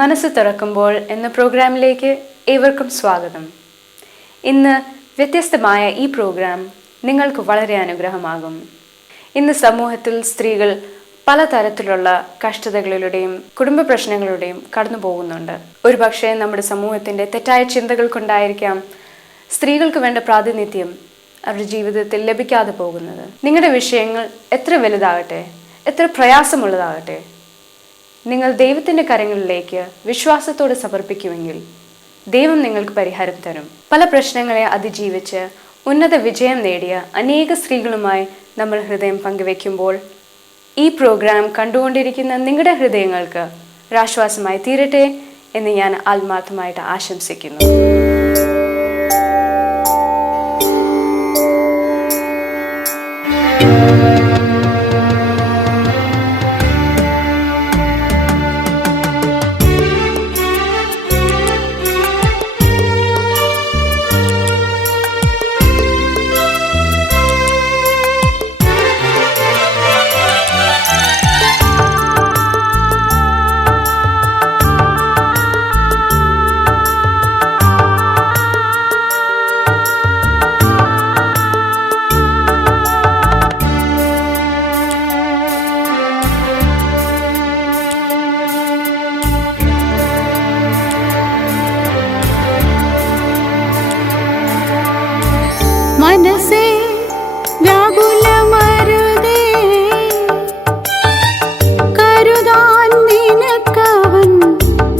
മനസ്സ് തുറക്കുമ്പോൾ എന്ന പ്രോഗ്രാമിലേക്ക് ഏവർക്കും സ്വാഗതം. ഇന്ന് വ്യത്യസ്തമായ ഈ പ്രോഗ്രാം നിങ്ങൾക്ക് വളരെ അനുഗ്രഹമാകും. ഇന്ന് സമൂഹത്തിൽ സ്ത്രീകൾ പലതരത്തിലുള്ള കഷ്ടതകളിലൂടെയും കുടുംബ പ്രശ്നങ്ങളിലൂടെയും കടന്നു പോകുന്നുണ്ട്. ഒരുപക്ഷെ നമ്മുടെ സമൂഹത്തിൻ്റെ തെറ്റായ ചിന്തകൾ കൊണ്ടായിരിക്കാം സ്ത്രീകൾക്ക് വേണ്ട പ്രാതിനിധ്യം അവരുടെ ജീവിതത്തിൽ ലഭിക്കാതെ പോകുന്നത്. നിങ്ങളുടെ വിഷയങ്ങൾ എത്ര വലുതാകട്ടെ, എത്ര പ്രയാസമുള്ളതാകട്ടെ, നിങ്ങൾ ദൈവത്തിൻ്റെ കരങ്ങളിലേക്ക് വിശ്വാസത്തോടെ സമർപ്പിക്കുമെങ്കിൽ ദൈവം നിങ്ങൾക്ക് പരിഹാരം തരും. പല പ്രശ്നങ്ങളെ അതിജീവിച്ച് ഉന്നത വിജയം നേടിയ അനേക സ്ത്രീകളുമായി നമ്മൾ ഹൃദയം പങ്കുവെക്കുമ്പോൾ ഈ പ്രോഗ്രാം കണ്ടുകൊണ്ടിരിക്കുന്ന നിങ്ങളുടെ ഹൃദയങ്ങൾക്ക് ഒരാശ്വാസമായി തീരട്ടെ എന്ന് ഞാൻ ആത്മാർത്ഥമായിട്ട് ആശംസിക്കുന്നു. മനസ്സേ വ്യാകുലമരുതേ, കരുതാൻ നിനക്കവൻ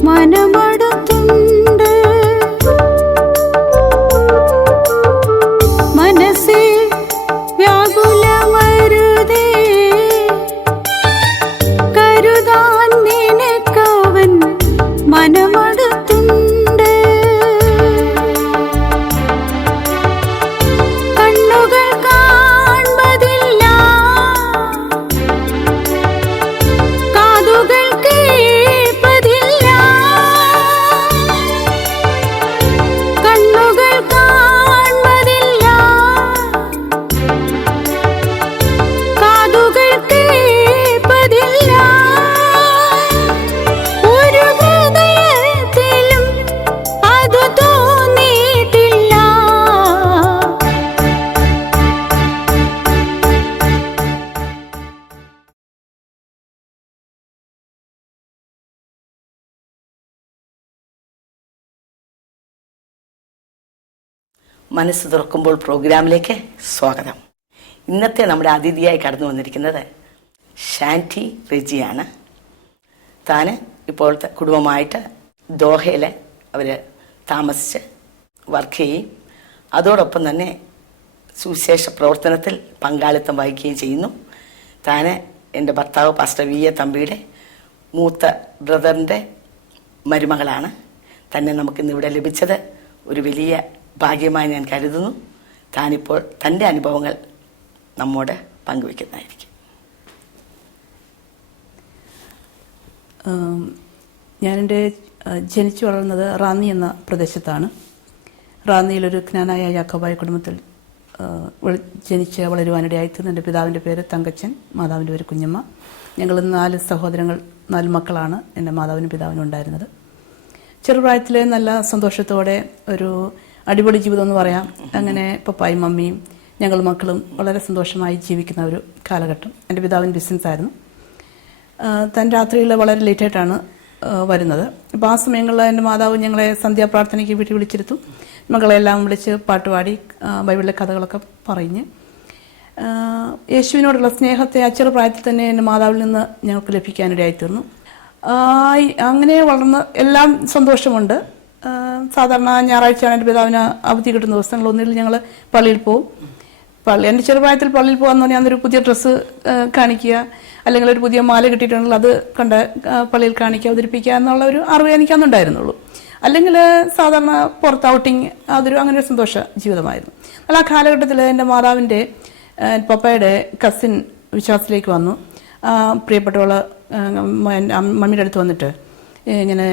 മനമടുത്തുണ്ട്. മനസ്സേ വ്യാകുലമരുതേ, കരുതാൻ നിനക്കവൻ മനമടുത്തുണ്ട്. മനസ്സ് തുറക്കുമ്പോൾ പ്രോഗ്രാമിലേക്ക് സ്വാഗതം. ഇന്നത്തെ നമ്മുടെ അതിഥിയായി കടന്നു വന്നിരിക്കുന്നത് ഷാൻറ്റി റെജിയാണ്. താൻ ഇപ്പോഴത്തെ കുടുംബമായിട്ട് ദോഹയിൽ അവർ താമസിച്ച് വർക്ക് ചെയ്യും. അതോടൊപ്പം തന്നെ സുവിശേഷ പ്രവർത്തനത്തിൽ പങ്കാളിത്തം വഹിക്കുകയും ചെയ്യുന്നു. താൻ എൻ്റെ ഭർത്താവ് പാസ്റ്റർ വി എ തമ്പിയുടെ മൂത്ത ബ്രദറിൻ്റെ മരുമകളാണ്. തന്നെ നമുക്കിന്നിവിടെ ലഭിച്ചത് ഒരു വലിയ ഭാഗ്യമായി ഞാൻ കരുതുന്നു. താനിപ്പോൾ തൻ്റെ അനുഭവങ്ങൾ നമ്മോട് പങ്കുവയ്ക്കുന്നതായിരിക്കും. ഞാനെൻ്റെ ജനിച്ചു വളർന്നത് റാന്നി എന്ന പ്രദേശത്താണ്. റാന്നിയിലൊരു ജ്ഞാനായ യാക്കോബായ കുടുംബത്തിൽ ജനിച്ച് വളരുവാനിടയായിത്തീർന്നു. എൻ്റെ പിതാവിൻ്റെ പേര് തങ്കച്ചൻ, മാതാവിൻ്റെ പേര് കുഞ്ഞമ്മ. ഞങ്ങൾ 4 സഹോദരങ്ങൾ, 4 മക്കളാണ് എൻ്റെ മാതാവിനും പിതാവിനും ഉണ്ടായിരുന്നത്. ചെറുപ്രായത്തിലെ നല്ല സന്തോഷത്തോടെ ഒരു അടിപൊളി ജീവിതം എന്ന് പറയാം. അങ്ങനെ പപ്പായും മമ്മിയും ഞങ്ങൾ മക്കളും വളരെ സന്തോഷമായി ജീവിക്കുന്ന ഒരു കാലഘട്ടം. എൻ്റെ പിതാവിന് ബിസിനസ്സായിരുന്നു. താൻ രാത്രിയിൽ വളരെ ലേറ്റായിട്ടാണ് വരുന്നത്. അപ്പോൾ ആ സമയങ്ങളിൽ എൻ്റെ മാതാവ് ഞങ്ങളെ സന്ധ്യാപ്രാർത്ഥനയ്ക്ക് വീട്ടിൽ വിളിച്ചിരുത്തും. മകളെല്ലാം വിളിച്ച് പാട്ടുപാടി ബൈബിളിലെ കഥകളൊക്കെ പറഞ്ഞ് യേശുവിനോടുള്ള സ്നേഹത്തെ ചെറുപ്രായത്തിൽ തന്നെ എൻ്റെ മാതാവിൽ നിന്ന് ഞങ്ങൾക്ക് ലഭിക്കാനിടയായിത്തീർന്നു. അങ്ങനെ വളർന്ന് എല്ലാം സന്തോഷമുണ്ട്. സാധാരണ ഞായറാഴ്ചയാണ് എൻ്റെ പിതാവിന് അവധി കിട്ടുന്ന ദിവസങ്ങൾ. ഒന്നിൽ ഞങ്ങൾ പള്ളിയിൽ പോകും. എൻ്റെ ചെറുപ്രായത്തിൽ പള്ളിയിൽ പോകാന്ന് പറഞ്ഞാൽ അന്നൊരു പുതിയ ഡ്രസ്സ് കാണിക്കുക, അല്ലെങ്കിൽ ഒരു പുതിയ മാല കിട്ടിയിട്ടുണ്ടെങ്കിൽ അത് കണ്ട് പള്ളിയിൽ കാണിക്കുക, അവതരിപ്പിക്കുക എന്നുള്ള ഒരു അറിവ് എനിക്കന്നുണ്ടായിരുന്നുള്ളൂ. അല്ലെങ്കിൽ സാധാരണ പുറത്ത് ഔട്ടിങ്, അതൊരു അങ്ങനെ ഒരു സന്തോഷ ജീവിതമായിരുന്നു. എന്നാൽ ആ കാലഘട്ടത്തിൽ എൻ്റെ മാതാവിൻ്റെ പപ്പയുടെ കസിൻ വിശ്വാസത്തിലേക്ക് വന്നു. പ്രിയപ്പെട്ടവള് മമ്മിയുടെ അടുത്ത് വന്നിട്ട് ഇങ്ങനെ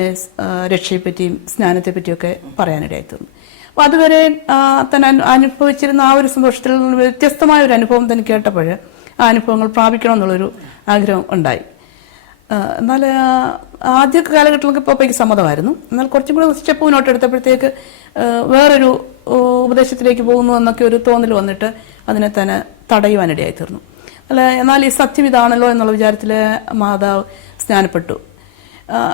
രക്ഷയെപ്പറ്റിയും സ്നാനത്തെപ്പറ്റിയൊക്കെ പറയാനിടയായിത്തീർന്നു. അപ്പോൾ അതുവരെ താൻ അനുഭവിച്ചിരുന്ന ആ ഒരു സന്തോഷത്തിൽ നിന്ന് വ്യത്യസ്തമായ ഒരു അനുഭവം തന്നെ കേട്ടപ്പോൾ ആ അനുഭവങ്ങൾ പ്രാപിക്കണം എന്നുള്ളൊരു ആഗ്രഹം ഉണ്ടായി. എന്നാൽ ആദ്യ കാലഘട്ടത്തിലൊക്കെ പപ്പയ്ക്ക് സമ്മതമായിരുന്നു. എന്നാൽ കുറച്ചും കൂടെ സ്റ്റെപ്പ് മുന്നോട്ട് എടുത്തപ്പോഴത്തേക്ക് വേറൊരു ഉപദേശത്തിലേക്ക് പോകുന്നു എന്നൊക്കെ ഒരു തോന്നൽ വന്നിട്ട് അതിനെ തന്നെ തടയുവാനിടയായി തീർന്നു. എന്നാൽ ഈ സത്യം ഇതാണല്ലോ എന്നുള്ള വിചാരത്തിൽ മാതാവ് സ്നാനപ്പെട്ടു.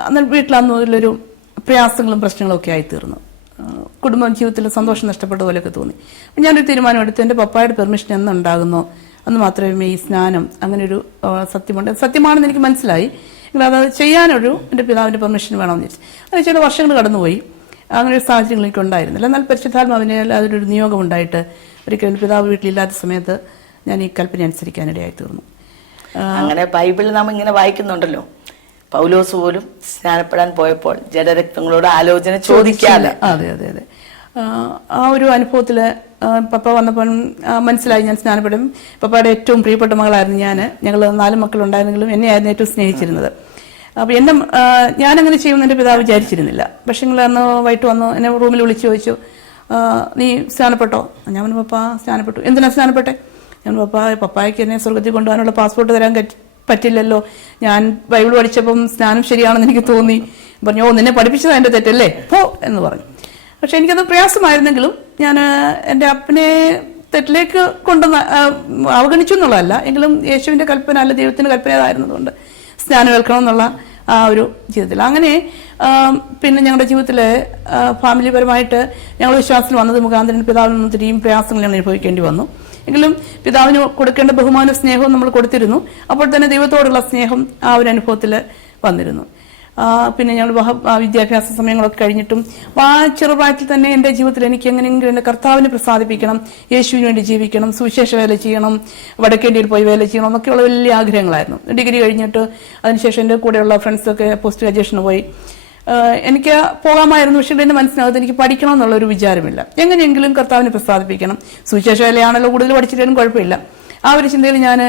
എന്നാൽ വീട്ടിലന്നൊരു പ്രയാസങ്ങളും പ്രശ്നങ്ങളും ഒക്കെ ആയിത്തീർന്നു. കുടുംബ ജീവിതത്തിൽ സന്തോഷം നഷ്ടപ്പെട്ട പോലെയൊക്കെ തോന്നി. ഞാനൊരു തീരുമാനമെടുത്ത് എൻ്റെ പപ്പായുടെ പെർമിഷൻ എന്നുണ്ടാകുന്നോ അന്ന് മാത്രമേ ഈ സ്നാനം അങ്ങനെ ഒരു സത്യമാണെന്ന് എനിക്ക് മനസ്സിലായി. അത് ചെയ്യാനൊരു എൻ്റെ പിതാവിൻ്റെ പെർമിഷൻ വേണമെന്ന് വിചാരിച്ചു. അത് ചില വർഷങ്ങൾ കടന്നുപോയി. അങ്ങനെ ഒരു സാഹചര്യങ്ങൾ എനിക്ക് ഉണ്ടായിരുന്നില്ല. എന്നാൽ പരിശുദ്ധാത്മാവിനെ അതിനൊരു നിയോഗം ഉണ്ടായിട്ട് ഒരിക്കലും പിതാവ് വീട്ടിലില്ലാത്ത സമയത്ത് ഞാൻ ഈ കൽപ്പന അനുസരിക്കാനിടയായി തീർന്നു. അങ്ങനെ ബൈബിളിൽ നാം ഇങ്ങനെ വായിക്കുന്നുണ്ടല്ലോ, പൗലോസ് പോലും സ്നാനപ്പെടാൻ പോയപ്പോൾ ജഡരക്തങ്ങളോട് ആലോചന ചോദിക്കാതെ. അതെ അതെ അതെ. ആ ഒരു അനുഭവത്തിൽ പപ്പ വന്നപ്പോൾ മനസ്സിലായി ഞാൻ സ്നാനപ്പെടും. പപ്പയുടെ ഏറ്റവും പ്രിയപ്പെട്ട മകളായിരുന്നു ഞാൻ. ഞങ്ങൾ 4 മക്കളുണ്ടായിരുന്നെങ്കിലും എന്നെയായിരുന്നു ഏറ്റവും സ്നേഹിച്ചിരുന്നത്. അപ്പോൾ ഞാനങ്ങനെ ചെയ്യുമെന്ന് എൻ്റെ പിതാവ് വിചാരിച്ചിരുന്നില്ല. പക്ഷേ അന്ന് വൈകിട്ട് വന്നു എന്നെ റൂമിൽ വിളിച്ച് ചോദിച്ചു, നീ സ്നാനപ്പെട്ടോ? ഞാൻ പറഞ്ഞു, പപ്പ സ്നാനപ്പെട്ടു. എന്തിനാ സ്നാനപ്പെട്ടെ? ഞാൻ പപ്പായ്ക്ക് എന്നെ സ്വർഗത്തിൽ കൊണ്ടുപോകാനുള്ള പാസ്പോർട്ട് തരാൻ പറ്റില്ലല്ലോ. ഞാൻ ബൈബിൾ പഠിച്ചപ്പം സ്നാനം ശരിയാണെന്ന് എനിക്ക് തോന്നി. പറഞ്ഞു, നിന്നെ പഠിപ്പിച്ചത് എൻ്റെ തെറ്റല്ലേ, പോ എന്ന് പറഞ്ഞു. പക്ഷെ എനിക്കത് പ്രയാസമായിരുന്നെങ്കിലും ഞാൻ എൻ്റെ അപ്പനെ തെറ്റിലേക്ക് കൊണ്ടുവന്ന് അവഗണിച്ചു എന്നുള്ളതല്ല, എങ്കിലും യേശുവിൻ്റെ കൽപ്പന അല്ല ദൈവത്തിൻ്റെ കൽപ്പന ഏതായിരുന്നതുകൊണ്ട് സ്നാനം ഏൽക്കണം എന്നുള്ള ആ ഒരു ജീവിതത്തിൽ അങ്ങനെ പിന്നെ ഞങ്ങളുടെ ജീവിതത്തിലെ ഫാമിലിപരമായിട്ട് ഞങ്ങൾ വിശ്വാസത്തിൽ വന്നത് മുഖാന്തരം പിതാവിൽ നിന്ന് ഒത്തിരിയും പ്രയാസങ്ങൾ ഞങ്ങൾ അനുഭവിക്കേണ്ടി വന്നു. എങ്കിലും പിതാവിന് കൊടുക്കേണ്ട ബഹുമാന സ്നേഹവും നമ്മൾ കൊടുത്തിരുന്നു. അപ്പോൾ തന്നെ ദൈവത്തോടുള്ള സ്നേഹം ആ ഒരു അനുഭവത്തിൽ വന്നിരുന്നു. പിന്നെ ഞങ്ങൾ വിദ്യാഭ്യാസ സമയങ്ങളൊക്കെ കഴിഞ്ഞിട്ടും ആ ചെറുപ്രായത്തിൽ തന്നെ എൻ്റെ ജീവിതത്തിൽ എനിക്ക് എങ്ങനെയെങ്കിലും എൻ്റെ കർത്താവിനെ പ്രസാദിപ്പിക്കണം, യേശുവിന് വേണ്ടി ജീവിക്കണം, സുവിശേഷ വേല ചെയ്യണം, വടക്കേണ്ടിയിൽ പോയി വേല ചെയ്യണം എന്നൊക്കെയുള്ള വലിയ ആഗ്രഹങ്ങളായിരുന്നു. ഡിഗ്രി കഴിഞ്ഞിട്ട് അതിനുശേഷം എൻ്റെ കൂടെയുള്ള ഫ്രണ്ട്സൊക്കെ പോസ്റ്റ് ഗ്രാജുവേഷന് പോയി. എനിക്ക് പോകാമായിരുന്നു. പക്ഷേ എൻ്റെ മനസ്സിനകത്ത് എനിക്ക് പഠിക്കണം എന്നുള്ളൊരു വിചാരമില്ല. എങ്ങനെയെങ്കിലും കർത്താവിനെ പ്രസാദിപ്പിക്കണം, സുവിശേഷ വേലയാണല്ലോ കൂടുതൽ പഠിച്ചിട്ടാലും കുഴപ്പമില്ല. ആ ഒരു ചിന്തയിൽ ഞാൻ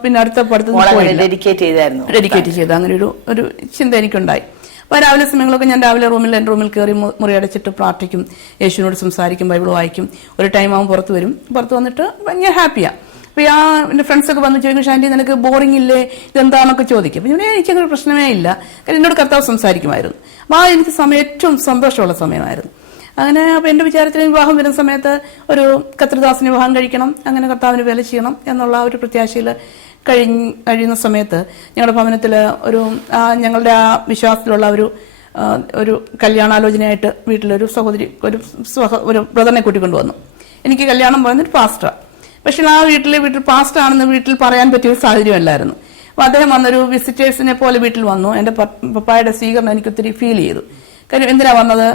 പിന്നെ അടുത്ത പഠിത്തം ഡെഡിക്കേറ്റ് ചെയ്തു. അങ്ങനെ ഒരു ചിന്ത എനിക്കുണ്ടായി. അപ്പോൾ രാവിലെ സമയങ്ങളൊക്കെ ഞാൻ രാവിലെ എൻ്റെ റൂമിൽ കയറി മുറി അടച്ചിട്ട് പ്രാർത്ഥിക്കും, യേശുവിനോട് സംസാരിക്കും, ബൈബിൾ വായിക്കും. ഒരു ടൈം ആകുമ്പോൾ പുറത്ത് വരും. പുറത്ത് വന്നിട്ട് ഞാൻ ഹാപ്പിയാണ്. അപ്പോൾ എൻ്റെ ഫ്രണ്ട്സൊക്കെ വന്ന് ചോദിക്കും, ഷാൻറ്റി നിനക്ക് ബോറിംഗ് ഇല്ലേ, ഇതെന്താണെന്നൊക്കെ ചോദിക്കും. അപ്പോൾ എനിക്കങ്ങനെ പ്രശ്നമേ ഇല്ല. കാരണം എന്നോട് കർത്താവ് സംസാരിക്കുമായിരുന്നു. അപ്പോൾ എനിക്ക് ഏറ്റവും സന്തോഷമുള്ള സമയമായിരുന്നു. അങ്ങനെ അപ്പോൾ എൻ്റെ വിചാരത്തിൽ വിവാഹം വരുന്ന സമയത്ത് ഒരു കത്രിദാസിന് വിവാഹം കഴിക്കണം, അങ്ങനെ കർത്താവിന് വേല ചെയ്യണം എന്നുള്ള ഒരു പ്രത്യാശയിൽ കഴിയുന്ന സമയത്ത് ഞങ്ങളുടെ ഭവനത്തിൽ ഞങ്ങളുടെ ആ വിശ്വാസത്തിലുള്ള ഒരു കല്യാണാലോചനയായിട്ട് വീട്ടിലൊരു സഹോദരി ഒരു ബ്രദറിനെ കൂട്ടിക്കൊണ്ടുവന്നു. എനിക്ക് കല്യാണം പറയുന്നൊരു പാസ്റ്റർ. പക്ഷേ ആ വീട്ടിൽ പാസ്റ്ററാണെന്ന് വീട്ടിൽ പറയാൻ പറ്റിയ ഒരു സാഹചര്യമല്ലായിരുന്നു. അപ്പോൾ അദ്ദേഹം വന്നൊരു വിസിറ്റേഴ്സിനെ പോലെ വീട്ടിൽ വന്നു. എൻ്റെ പപ്പായുടെ സ്വീകരണം എനിക്ക് ഒത്തിരി ഫീൽ ചെയ്തു. കാര്യം എന്തിനാ വന്നത്,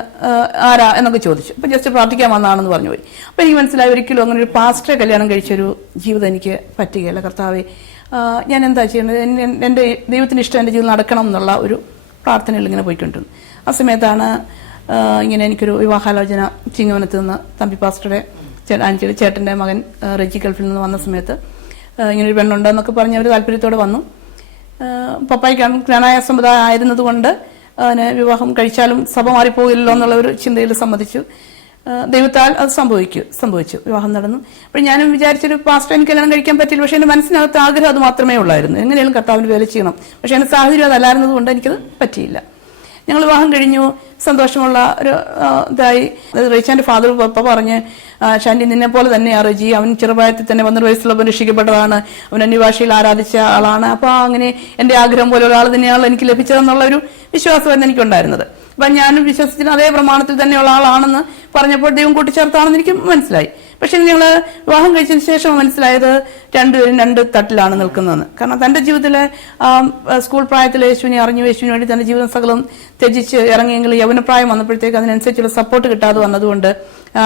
ആരാ എന്നൊക്കെ ചോദിച്ചു. അപ്പം ജസ്റ്റ് പ്രാർത്ഥിക്കാൻ വന്നതാണെന്ന് പറഞ്ഞു പോയി. അപ്പം എനിക്ക് മനസ്സിലായി ഒരിക്കലും അങ്ങനെ ഒരു പാസ്റ്ററെ കല്യാണം കഴിച്ചൊരു ജീവിതം എനിക്ക് പറ്റുകയില്ല. കർത്താവെ, ഞാൻ എന്താ ചെയ്യുന്നത്, എൻ്റെ ദൈവത്തിന് ഇഷ്ടം എൻ്റെ ജീവിതം നടക്കണം എന്നുള്ള ഒരു പ്രാർത്ഥനയിൽ ഇങ്ങനെ പോയിക്കൊണ്ടിരുന്നു. ആ സമയത്താണ് ഇങ്ങനെ എനിക്കൊരു വിവാഹാലോചന ചിങ്ങവനത്ത് നിന്ന് തമ്പി പാസ്റ്ററുടെ ചേട്ടൻ്റെ മകൻ റെജി ഗൾഫിൽ നിന്ന് വന്ന സമയത്ത് ഇങ്ങനൊരു പെണ്ണുണ്ടെന്നൊക്കെ പറഞ്ഞ് അവർ താല്പര്യത്തോടെ വന്നു. പപ്പായ്ക്ക് ജ്ഞാനായ സമുദായം ആയിരുന്നതുകൊണ്ട് അതിന് വിവാഹം കഴിച്ചാലും സഭ മാറിപ്പോകില്ലല്ലോ എന്നുള്ള ഒരു ചിന്തയിൽ സമ്മതിച്ചു. ദൈവത്താൽ അത് സംഭവിച്ചു. വിവാഹം നടന്നു. അപ്പോൾ ഞാനും വിചാരിച്ചൊരു പാസ്റ്റർ എനിക്ക് കല്യാണം കഴിക്കാൻ പറ്റില്ല. പക്ഷേ എൻ്റെ മനസ്സിനകത്ത് ആഗ്രഹം അത് മാത്രമേ ഉള്ളായിരുന്നു, എങ്ങനെയും കർത്താവിന് വേല ചെയ്യണം. പക്ഷേ എൻ്റെ സാഹചര്യം അതല്ലായിരുന്നത് കൊണ്ട് എനിക്കത് പറ്റിയില്ല. ഞങ്ങൾ വിവാഹം കഴിഞ്ഞു. സന്തോഷമുള്ള ഒരു ഇതായി. റേച്ചാൻ്റെ ഫാദർ പപ്പ പറഞ്ഞ്, ഷാൻറ്റി നിന്നെ പോലെ തന്നെയാണ് റെജി, അവൻ ചെറുപ്രായത്തിൽ തന്നെ 12 വയസ്സുള്ളപ്പോൾ രക്ഷിക്കപ്പെട്ടതാണ്, അവൻ അന്യഭാഷയിൽ ആരാധിച്ച ആളാണ്. അപ്പോൾ അങ്ങനെ എൻ്റെ ആഗ്രഹം പോലെ ഒരാൾ തന്നെയാണല്ലോ എനിക്ക് ലഭിച്ചതെന്നുള്ള ഒരു വിശ്വാസമായിരുന്നു എനിക്കുണ്ടായിരുന്നത്. അപ്പം ഞാനും വിശ്വസിച്ചിട്ട് അതേ പ്രമാണത്തിൽ തന്നെയുള്ള ആളാണെന്ന് പറഞ്ഞപ്പോൾ ദൈവം കൂട്ടിച്ചേർത്താണെന്ന് എനിക്ക് മനസ്സിലായി. പക്ഷെ ഞങ്ങൾ വിവാഹം കഴിച്ചതിന് ശേഷം മനസ്സിലായത് രണ്ടുപേരും 2 തട്ടിലാണ് നിൽക്കുന്നതെന്ന്. കാരണം തൻ്റെ ജീവിതത്തിലെ സ്കൂൾ പ്രായത്തിൽ യേശുവിനെ അറിഞ്ഞു, യേശുവിന് വേണ്ടി തൻ്റെ ജീവിതം സകലം ത്യജിച്ച് ഇറങ്ങിയെങ്കിലും യൗവനപ്രായം വന്നപ്പോഴത്തേക്ക് അതിനനുസരിച്ചുള്ള സപ്പോർട്ട് കിട്ടാതെ വന്നതുകൊണ്ട്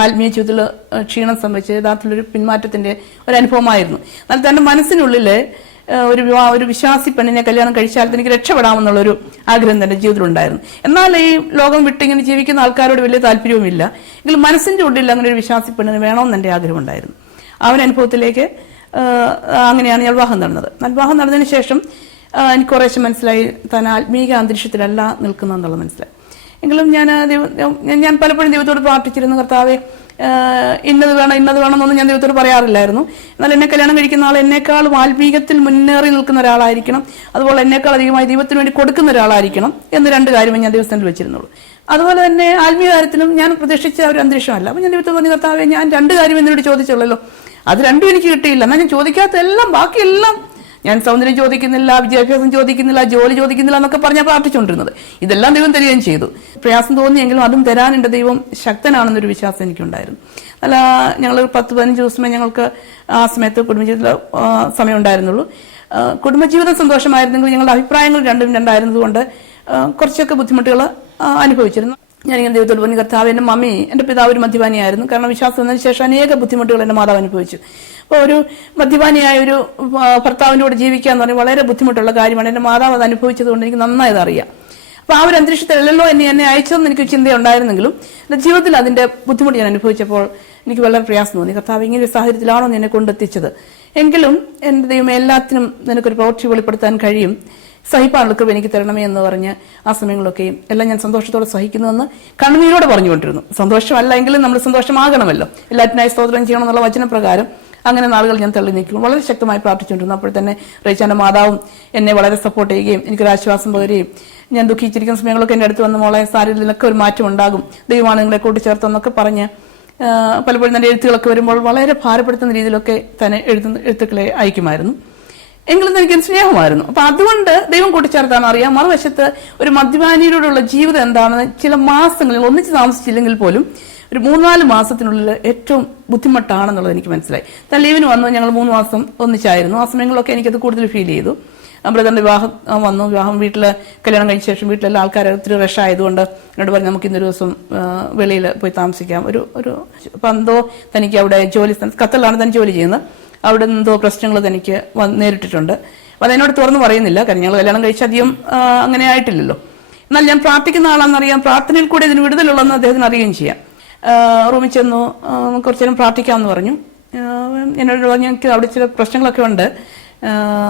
ആത്മീയ ജീവിതത്തിൽ ക്ഷീണം സംഭവിച്ച് യഥാർത്ഥത്തിലൊരു പിന്മാറ്റത്തിന്റെ ഒരു അനുഭവമായിരുന്നു. എന്നാൽ തൻ്റെ മനസ്സിനുള്ളിൽ ഒരു വിശ്വാസി പെണ്ണിനെ കല്യാണം കഴിച്ചാൽ എനിക്ക് രക്ഷപ്പെടാമെന്നുള്ളൊരു ആഗ്രഹം തന്റെ ജീവിതത്തിലുണ്ടായിരുന്നു. എന്നാൽ ഈ ലോകം വിട്ടിങ്ങനെ ജീവിക്കുന്ന ആൾക്കാരോട് വലിയ താല്പര്യവുമില്ല. എങ്കിലും മനസ്സിന്റെ ഉള്ളിൽ അങ്ങനെ ഒരു വിശ്വാസി പെണ്ണിന് വേണമെന്ന് എൻ്റെ ആഗ്രഹമുണ്ടായിരുന്നു. ആ ഒരു അനുഭവത്തിലേക്ക് അങ്ങനെയാണ് ഞാൻ വിവാഹം നടന്നത്. വിവാഹം നടന്നതിന് ശേഷം എനിക്ക് കുറേശ്ശെ മനസ്സിലായി താൻ ആത്മീക അന്തരീക്ഷത്തിലല്ല നിൽക്കുന്നതെന്നുള്ളത് മനസ്സിലായി. എങ്കിലും ഞാൻ പലപ്പോഴും ദൈവത്തോട് പ്രാർത്ഥിച്ചിരുന്നു, കർത്താവെ ഇന്നത് വേണം എന്നൊന്നും ഞാൻ ദൈവത്തോട് പറയാറില്ലായിരുന്നു. എന്നാൽ എന്നെ കല്യാണം കഴിക്കുന്ന ആൾ എന്നെക്കാളും ആത്മീകത്തിൽ മുന്നേറി നിൽക്കുന്ന ഒരാളായിരിക്കണം, അതുപോലെ എന്നെക്കാൾ അധികമായി ദൈവത്തിന് വേണ്ടി കൊടുക്കുന്ന ഒരാളായിരിക്കണം എന്ന് 2 കാര്യമേ ഞാൻ ദൈവത്തിൽ വെച്ചിരുന്നുള്ളൂ. അതുപോലെ തന്നെ ആത്മീയ കാര്യത്തിലും ഞാൻ പ്രതീക്ഷിച്ച ഒരു അന്തരീക്ഷമല്ല. അപ്പം ഞാൻ ദൈവത്തെ പറഞ്ഞു, കർത്താവേ, ഞാൻ 2 കാര്യം എന്നോട് ചോദിച്ചുള്ളല്ലോ, അത് 2 എനിക്ക് കിട്ടിയില്ല. എന്നാൽ ഞാൻ ചോദിക്കാത്ത എല്ലാം, ബാക്കിയെല്ലാം, ഞാൻ സൗന്ദര്യം ചോദിക്കുന്നില്ല, വിദ്യാഭ്യാസം ചോദിക്കുന്നില്ല, ജോലി ചോദിക്കുന്നില്ല എന്നൊക്കെ പറഞ്ഞാൽ പ്രാർത്ഥിച്ചുകൊണ്ടിരുന്നത്. ഇതെല്ലാം ദൈവം തരികയും ചെയ്തു. പ്രയാസം തോന്നിയെങ്കിലും അതും തരാൻ എൻ്റെ ദൈവം ശക്തനാണെന്നൊരു വിശ്വാസം എനിക്കുണ്ടായിരുന്നു. അല്ല, ഞങ്ങൾ 10-15 ദിവസമേ ഞങ്ങൾക്ക് ആ സമയത്ത് കുടുംബജീവിതത്തിൽ സമയം ഉണ്ടായിരുന്നുള്ളൂ. കുടുംബജീവിതം സന്തോഷമായിരുന്നെങ്കിൽ ഞങ്ങളുടെ അഭിപ്രായങ്ങൾ രണ്ടും രണ്ടായിരുന്നതുകൊണ്ട് കുറച്ചൊക്കെ ബുദ്ധിമുട്ടുകൾ അനുഭവിച്ചിരുന്നു. ഞാനിങ്ങനെ ദൈവത്തോട് പറഞ്ഞു, കർത്താവ്, എൻ്റെ മമ്മി, എൻ്റെ പിതാവ് ഒരു മദ്യപാനിയായിരുന്നു. കാരണം വിശ്വാസം വന്നതിന് ശേഷം അനേക ബുദ്ധിമുട്ടുകൾ എൻ്റെ മാതാവ് അനുഭവിച്ചു. അപ്പോൾ ഒരു മദ്യപാനിയായ ഒരു ഭർത്താവിൻ്റെ കൂടെ ജീവിക്കുക എന്ന് പറഞ്ഞാൽ വളരെ ബുദ്ധിമുട്ടുള്ള കാര്യമാണ്. എൻ്റെ മാതാവ് അത് അനുഭവിച്ചത് കൊണ്ട് എനിക്ക് നന്നായി അതറിയാം. അപ്പോൾ ആ ഒരു അന്തരീക്ഷത്തിലല്ലോ എന്നെ അയച്ചതെന്ന് എനിക്ക് ചിന്തയുണ്ടായിരുന്നെങ്കിലും എൻ്റെ ജീവിതത്തിൽ അതിൻ്റെ ബുദ്ധിമുട്ട് ഞാൻ അനുഭവിച്ചപ്പോൾ എനിക്ക് വളരെ പ്രയാസം തോന്നി. കർത്താവ്, ഇങ്ങനെ ഒരു സാഹചര്യത്തിലാണോ എന്നെ കൊണ്ടെത്തിച്ചത്? എങ്കിലും എൻ്റെ ദൈവം എല്ലാത്തിനും നിനക്കൊരു പ്രവൃത്തി വെളിപ്പെടുത്താൻ കഴിയും, സഹിപ്പാനുള്ള കൃപ എനിക്ക് തരണമേ എന്ന് പറഞ്ഞ് ആ സമയങ്ങളൊക്കെയും എല്ലാം ഞാൻ സന്തോഷത്തോടെ സഹിക്കുന്നുവെന്ന് കണ്ണുനീരോടെ പറഞ്ഞുകൊണ്ടിരുന്നു. സന്തോഷമല്ല എങ്കിലും നമ്മൾ സന്തോഷമാകണമല്ലോ, എല്ലാറ്റിനായി സ്തോത്രം ചെയ്യണം എന്നുള്ള വചനപ്രകാരം അങ്ങനെ നാളുകൾ ഞാൻ തള്ളി നീക്കും. വളരെ ശക്തമായി പ്രാർത്ഥിച്ചുകൊണ്ടിരുന്നു. അപ്പോൾ തന്നെ റേച്ചാൻ്റെ മാതാവും എന്നെ വളരെ സപ്പോർട്ട് ചെയ്യുകയും എനിക്കൊരു ആശ്വാസം പകരുകയും, ഞാൻ ദുഃഖിച്ചിരിക്കുന്ന സമയങ്ങളൊക്കെ എൻ്റെ അടുത്ത് വന്ന്, മോളെ, സാഹചര്യത്തിലൊക്കെ ഒരു മാറ്റം ഉണ്ടാകും, ദൈവമാണ് നിങ്ങളെ കൂട്ടിച്ചേർത്തെന്നൊക്കെ പറഞ്ഞ് പലപ്പോഴും എൻ്റെ എഴുത്തുകളൊക്കെ വരുമ്പോൾ വളരെ ഭാരപ്പെടുത്തുന്ന രീതിയിലൊക്കെ തന്നെ എഴുത്തുക്കളെ അയക്കുമായിരുന്നു. എങ്കിലും എനിക്ക് സ്നേഹമായിരുന്നു. അപ്പൊ അതുകൊണ്ട് ദൈവം കൂട്ടിച്ചേർത്താണ് അറിയാം. മറുവശത്ത് ഒരു മദ്യപാനിയോടുള്ള ജീവിതം എന്താണെന്ന് ചില മാസങ്ങളിൽ ഒന്നിച്ച് താമസിച്ചില്ലെങ്കിൽ പോലും ഒരു 3-4 മാസത്തിനുള്ളിൽ ഏറ്റവും ബുദ്ധിമുട്ടാണെന്നുള്ളത് എനിക്ക് മനസ്സിലായി. താൻ ലീവിന് വന്നു, ഞങ്ങൾ 3 മാസം ഒന്നിച്ചായിരുന്നു. ആ സമയങ്ങളിലൊക്കെ എനിക്കത് കൂടുതൽ ഫീൽ ചെയ്തു. ബ്രദറിന്റെ വിവാഹം വന്നു. വിവാഹം വീട്ടിൽ കല്യാണം കഴിച്ച ശേഷം വീട്ടിലെല്ലാം ആൾക്കാർ ഒത്തിരി റഷ് ആയതുകൊണ്ട് എന്നോട് പറഞ്ഞു, നമുക്ക് ഇന്നൊരു ദിവസം വെളിയിൽ പോയി താമസിക്കാം. അപ്പം എന്തോ തനിക്ക് അവിടെ ജോലി, ഖത്തറിലാണ് താൻ ജോലി ചെയ്യുന്നത്, അവിടെ എന്തോ പ്രശ്നങ്ങൾ തനിക്ക് നേരിട്ടിട്ടുണ്ട്. അപ്പം അതെന്നോട് തുറന്നു പറയുന്നില്ല, കാരണം ഞങ്ങൾ കല്യാണം കഴിച്ച അധികം അങ്ങനെ ആയിട്ടില്ലല്ലോ. എന്നാൽ ഞാൻ പ്രാർത്ഥിക്കുന്ന ആളാണെന്നറിയാം, പ്രാർത്ഥനയിൽ കൂടെ ഇതിന് വിടുതലുള്ളതെന്ന് അദ്ദേഹത്തിന് അറിയുകയും ചെയ്യാം. റൂമിൽ ചെന്നു, കുറച്ചു നേരം പ്രാർത്ഥിക്കാമെന്ന് പറഞ്ഞു. എന്നോട് പറഞ്ഞു, എനിക്ക് അവിടെ ചില പ്രശ്നങ്ങളൊക്കെ ഉണ്ട്,